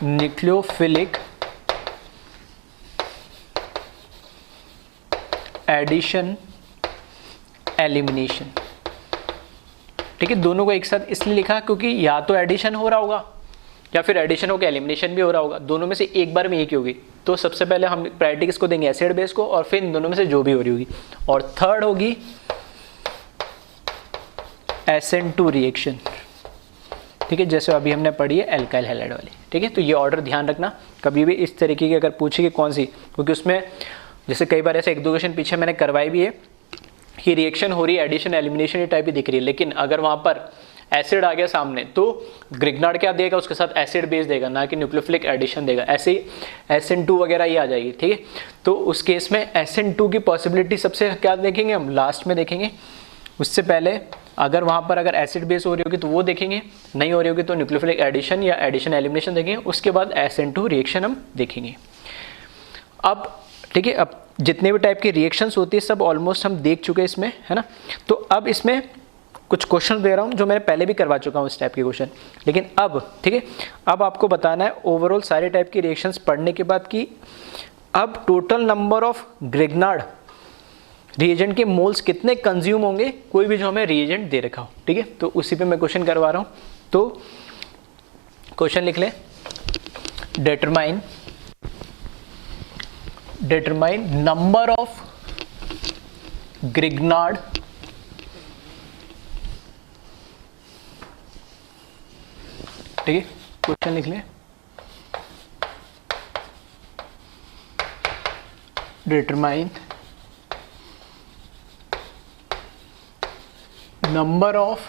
न्यूक्लियोफिलिक एडिशन एलिमिनेशन, ठीक है। दोनों को एक साथ इसलिए लिखा क्योंकि या तो एडिशन हो रहा होगा या फिर एडिशन होकर एलिमिनेशन भी हो रहा होगा, दोनों में से एक बार में एक ही होगी। तो सबसे पहले हम प्रायोरिटी किसको देंगे, एसिड बेस को, और फिर इन दोनों में से जो भी हो रही होगी। और थर्ड होगी SN2 रिएक्शन, ठीक है, जैसे अभी हमने पढ़ी है एल्काइल हैलाइड वाली, ठीक है। तो ये ऑर्डर ध्यान रखना, कभी भी इस तरीके की अगर पूछे कि कौन सी, क्योंकि उसमें जैसे कई बार ऐसे एक दो क्वेश्चन पीछे मैंने करवाई भी है कि रिएक्शन हो रही है, एडिशन एलिमिनेशन ये टाइप ही दिख रही है, लेकिन अगर वहाँ पर एसिड आ गया सामने तो ग्रिग्नार्ड क्या देगा, उसके साथ एसिड बेस देगा, ना कि न्यूक्लियोफिलिक एडिशन देगा। ऐसे ही SN2 वगैरह ये आ जाएगी, ठीक है। तो उस केस में SN2 की पॉसिबिलिटी सबसे क्या देखेंगे हम, लास्ट में देखेंगे। उससे पहले अगर वहाँ पर अगर एसिड बेस हो रही होगी तो वो देखेंगे, नहीं हो रही होगी तो न्यूक्लियोफिलिक एडिशन या एडिशन एलिमिनेशन देखेंगे, उसके बाद SN2 रिएक्शन हम देखेंगे। अब ठीक है, अब जितने भी टाइप की रिएक्शंस होती है सब ऑलमोस्ट हम देख चुके हैं इसमें, है ना। तो अब इसमें कुछ क्वेश्चन दे रहा हूँ जो मैंने पहले भी करवा चुका हूँ इस टाइप के क्वेश्चन, लेकिन अब ठीक है, अब आपको बताना है ओवरऑल सारे टाइप की रिएक्शंस पढ़ने के बाद कि अब total number of Grignard reagent के मोल्स कितने कंज्यूम होंगे, कोई भी जो हमें रिएजेंट दे रखा हो, ठीक है। तो उसी पे मैं क्वेश्चन करवा रहा हूँ। तो क्वेश्चन लिख लें, determine number of Grignard ठीक है, क्वेश्चन लिख लें, determine number of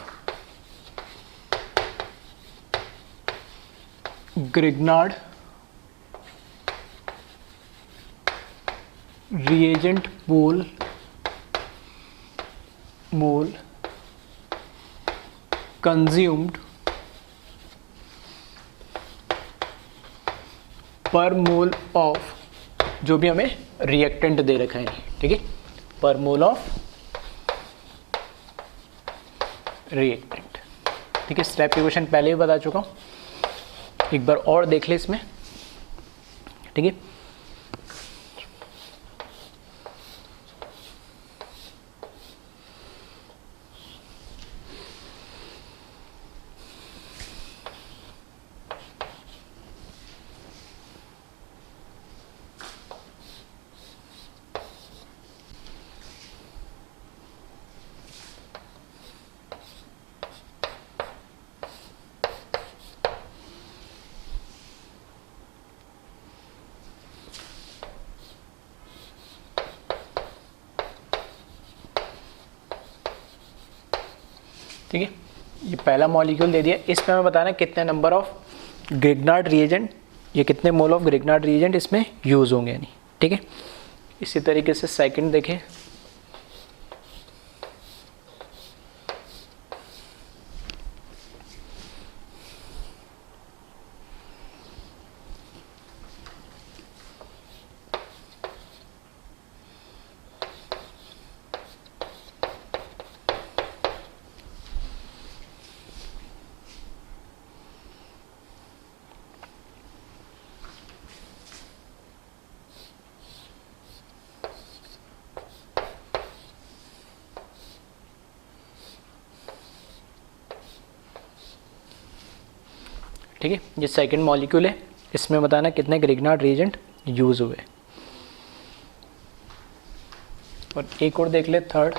Grignard reagent mole consumed per mole of, जो भी हमें रिएक्टेंट दे रखा है, ठीक है, पर मोल ऑफ रिएक्टेंट, ठीक है। इस टाइप के क्वेश्चन पहले ही बता चुका हूँ, एक बार और देख ले इसमें, ठीक है। ठीक है, ये पहला मॉलिक्यूल दे दिया, इसमें हमें बताना कितने नंबर ऑफ ग्रिग्नार्ड रिएजेंट, ये कितने मोल ऑफ ग्रिग्नार्ड रिएजेंट इसमें यूज होंगे यानी, ठीक है। इसी तरीके से सेकंड देखें, ठीक है, ये सेकंड मॉलिक्यूल है, इसमें बताना कितने ग्रिग्नार्ड रिएजेंट यूज हुए। और एक और देख ले, थर्ड,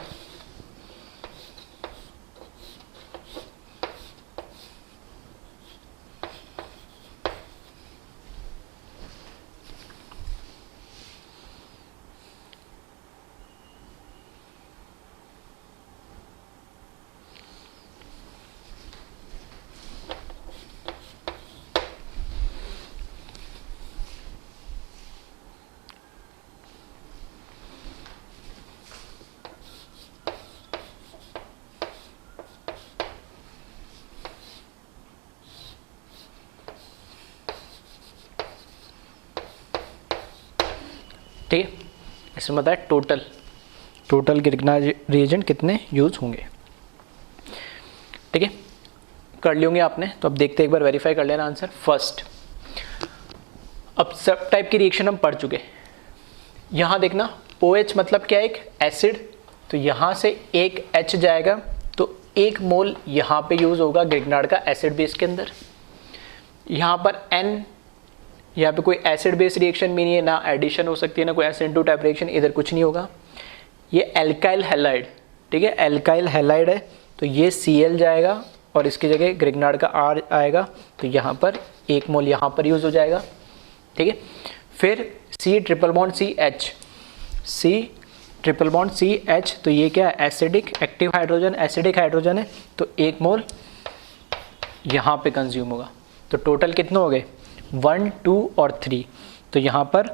ठीक है, इसमें बताया टोटल ग्रिग्नार्ड रिएजेंट कितने यूज होंगे, ठीक है। कर लियोगे आपने, तो अब देखते एक बार वेरीफाई कर लेना आंसर। फर्स्ट, अब सब टाइप की रिएक्शन हम पढ़ चुके, यहाँ देखना OH मतलब क्या है, एक एसिड, तो यहाँ से एक H जाएगा तो एक मोल यहाँ पे यूज होगा ग्रिग्नार्ड का एसिड बेस के अंदर। यहाँ पर N, यहाँ पे कोई एसिड बेस रिएक्शन भी नहीं है, ना एडिशन हो सकती है, ना कोई SN2 टाइप रिएक्शन, इधर कुछ नहीं होगा। ये एल्काइल हैलाइड, ठीक है, एल्काइल हैलाइड है, तो ये Cl जाएगा और इसकी जगह ग्रिग्नार्ड का R आएगा, तो यहाँ पर 1 मोल यहाँ पर यूज़ हो जाएगा, ठीक है। फिर C triple bond CH, C triple bond CH, तो ये क्या है, acidic active hydrogen, acidic hydrogen है, तो 1 मोल यहाँ पे कंज्यूम होगा। तो टोटल कितने हो गए, 1, 2 और 3, तो यहाँ पर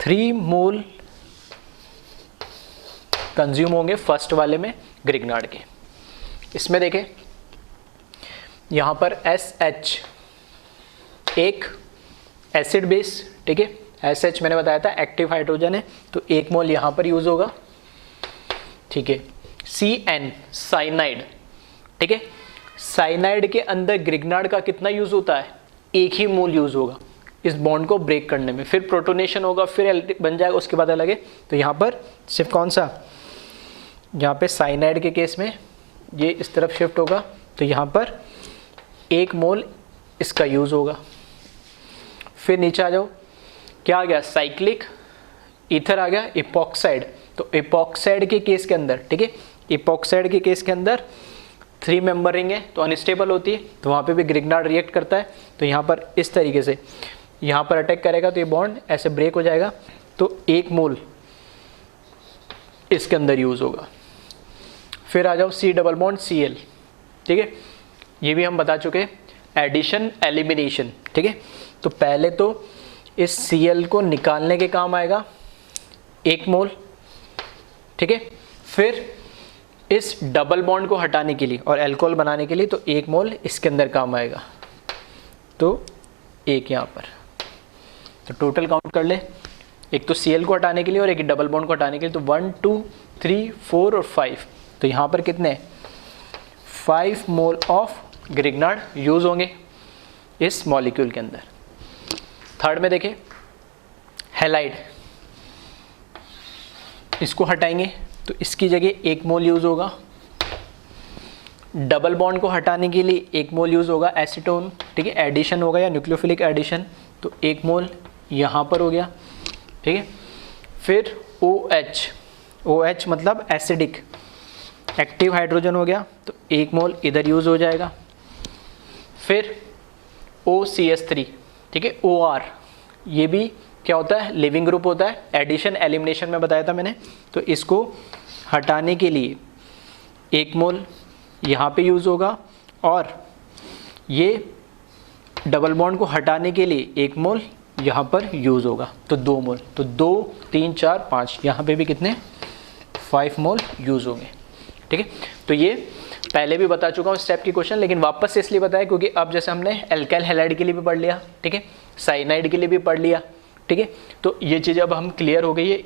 3 मोल कंज्यूम होंगे फर्स्ट वाले में ग्रिग्नार्ड के। इसमें देखें यहाँ पर SH एक एसिड बेस, ठीक है, SH मैंने बताया था एक्टिव हाइड्रोजन है, तो 1 मोल यहाँ पर यूज़ होगा, ठीक है। CN साइनाइड, ठीक है, साइनाइड के अंदर ग्रिग्नार्ड का कितना यूज़ होता है, 1 ही मोल यूज़ होगा इस बॉन्ड को ब्रेक करने में, फिर प्रोटोनेशन होगा, फिर एल्डिक बन जाएगा, उसके बाद अलग है। तो यहाँ पर सिर्फ कौन सा, यहाँ पे साइनाइड के केस में ये इस तरफ शिफ्ट होगा, तो यहाँ पर 1 मोल इसका यूज़ होगा। फिर नीचे आ जाओ, क्या आ गया, साइक्लिक ईथर आ गया, इपॉक्साइड, तो इपॉक्साइड के केस के अंदर, ठीक है, इपॉक्साइड के केस के अंदर 3 मेंबर रिंग है, तो अनस्टेबल होती है, तो वहाँ पे भी ग्रिग्नार्ड रिएक्ट करता है, तो यहाँ पर इस तरीके से यहाँ पर अटैक करेगा, तो ये बॉन्ड ऐसे ब्रेक हो जाएगा, तो 1 मोल इसके अंदर यूज़ होगा। फिर आ जाओ C डबल बॉन्ड Cl, ठीक है, ये भी हम बता चुके, एडिशन एलिमिनेशन, ठीक है। तो पहले तो इस Cl को निकालने के काम आएगा 1 मोल, ठीक है, फिर इस डबल बॉन्ड को हटाने के लिए और अल्कोहल बनाने के लिए तो 1 मोल इसके अंदर काम आएगा, तो 1 यहाँ पर, तो टोटल काउंट कर ले, एक तो Cl को हटाने के लिए और एक डबल बॉन्ड को हटाने के लिए, तो 1, 2, 3, 4 और 5, तो यहाँ पर कितने 5 मोल ऑफ ग्रिग्नार्ड यूज़ होंगे इस मॉलिक्यूल के अंदर। थर्ड में देखें हैलाइड, इसको हटाएंगे तो इसकी जगह 1 मोल यूज़ होगा, डबल बॉन्ड को हटाने के लिए 1 मोल यूज़ होगा एसीटोन, ठीक है, एडिशन होगा या न्यूक्लियोफिलिक एडिशन, तो 1 मोल यहाँ पर हो गया, ठीक है। फिर OH मतलब एसिडिक एक्टिव हाइड्रोजन हो गया, तो 1 मोल इधर यूज़ हो जाएगा। फिर OCH3, ठीक है, OR, ये भी क्या होता है, लिविंग ग्रुप होता है, एडिशन एलिमिनेशन में बताया था मैंने, तो इसको हटाने के लिए 1 मोल यहाँ पे यूज़ होगा, और ये डबल बॉन्ड को हटाने के लिए 1 मोल यहाँ पर यूज़ होगा, तो 2 मोल, तो 2, 3, 4, 5, यहाँ पे भी कितने 5 मोल यूज़ होंगे, ठीक है। तो ये पहले भी बता चुका हूँ स्टेप की क्वेश्चन, लेकिन वापस से इसलिए बताया क्योंकि अब जैसे हमने एल्काइल हैलाइड के लिए भी पढ़ लिया, ठीक है, साइनाइड के लिए भी पढ़ लिया, ठीक है, तो ये चीज़ अब हम क्लियर हो गई है,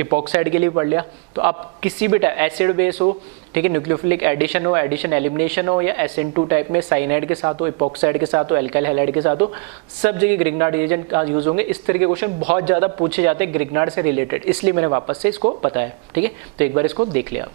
इपॉक्साइड के लिए पढ़ लिया, तो आप किसी भी टाइप एसिड बेस हो, ठीक है, न्यूक्लियोफिलिक एडिशन हो, एडिशन एलिमिनेशन हो, या SN2 टाइप में साइनाइड के साथ हो, इपॉक्साइड के साथ हो, एल्काइल हैलाइड के साथ हो, सब जगह ग्रिग्नार्ड रिएजेंट का यूज़ होंगे। इस तरह के क्वेश्चन बहुत ज़्यादा पूछे जाते हैं ग्रिग्नार्ड से रिलेटेड, इसलिए मैंने वापस से इसको बताया, ठीक है। तो एक बार इसको देख लिया।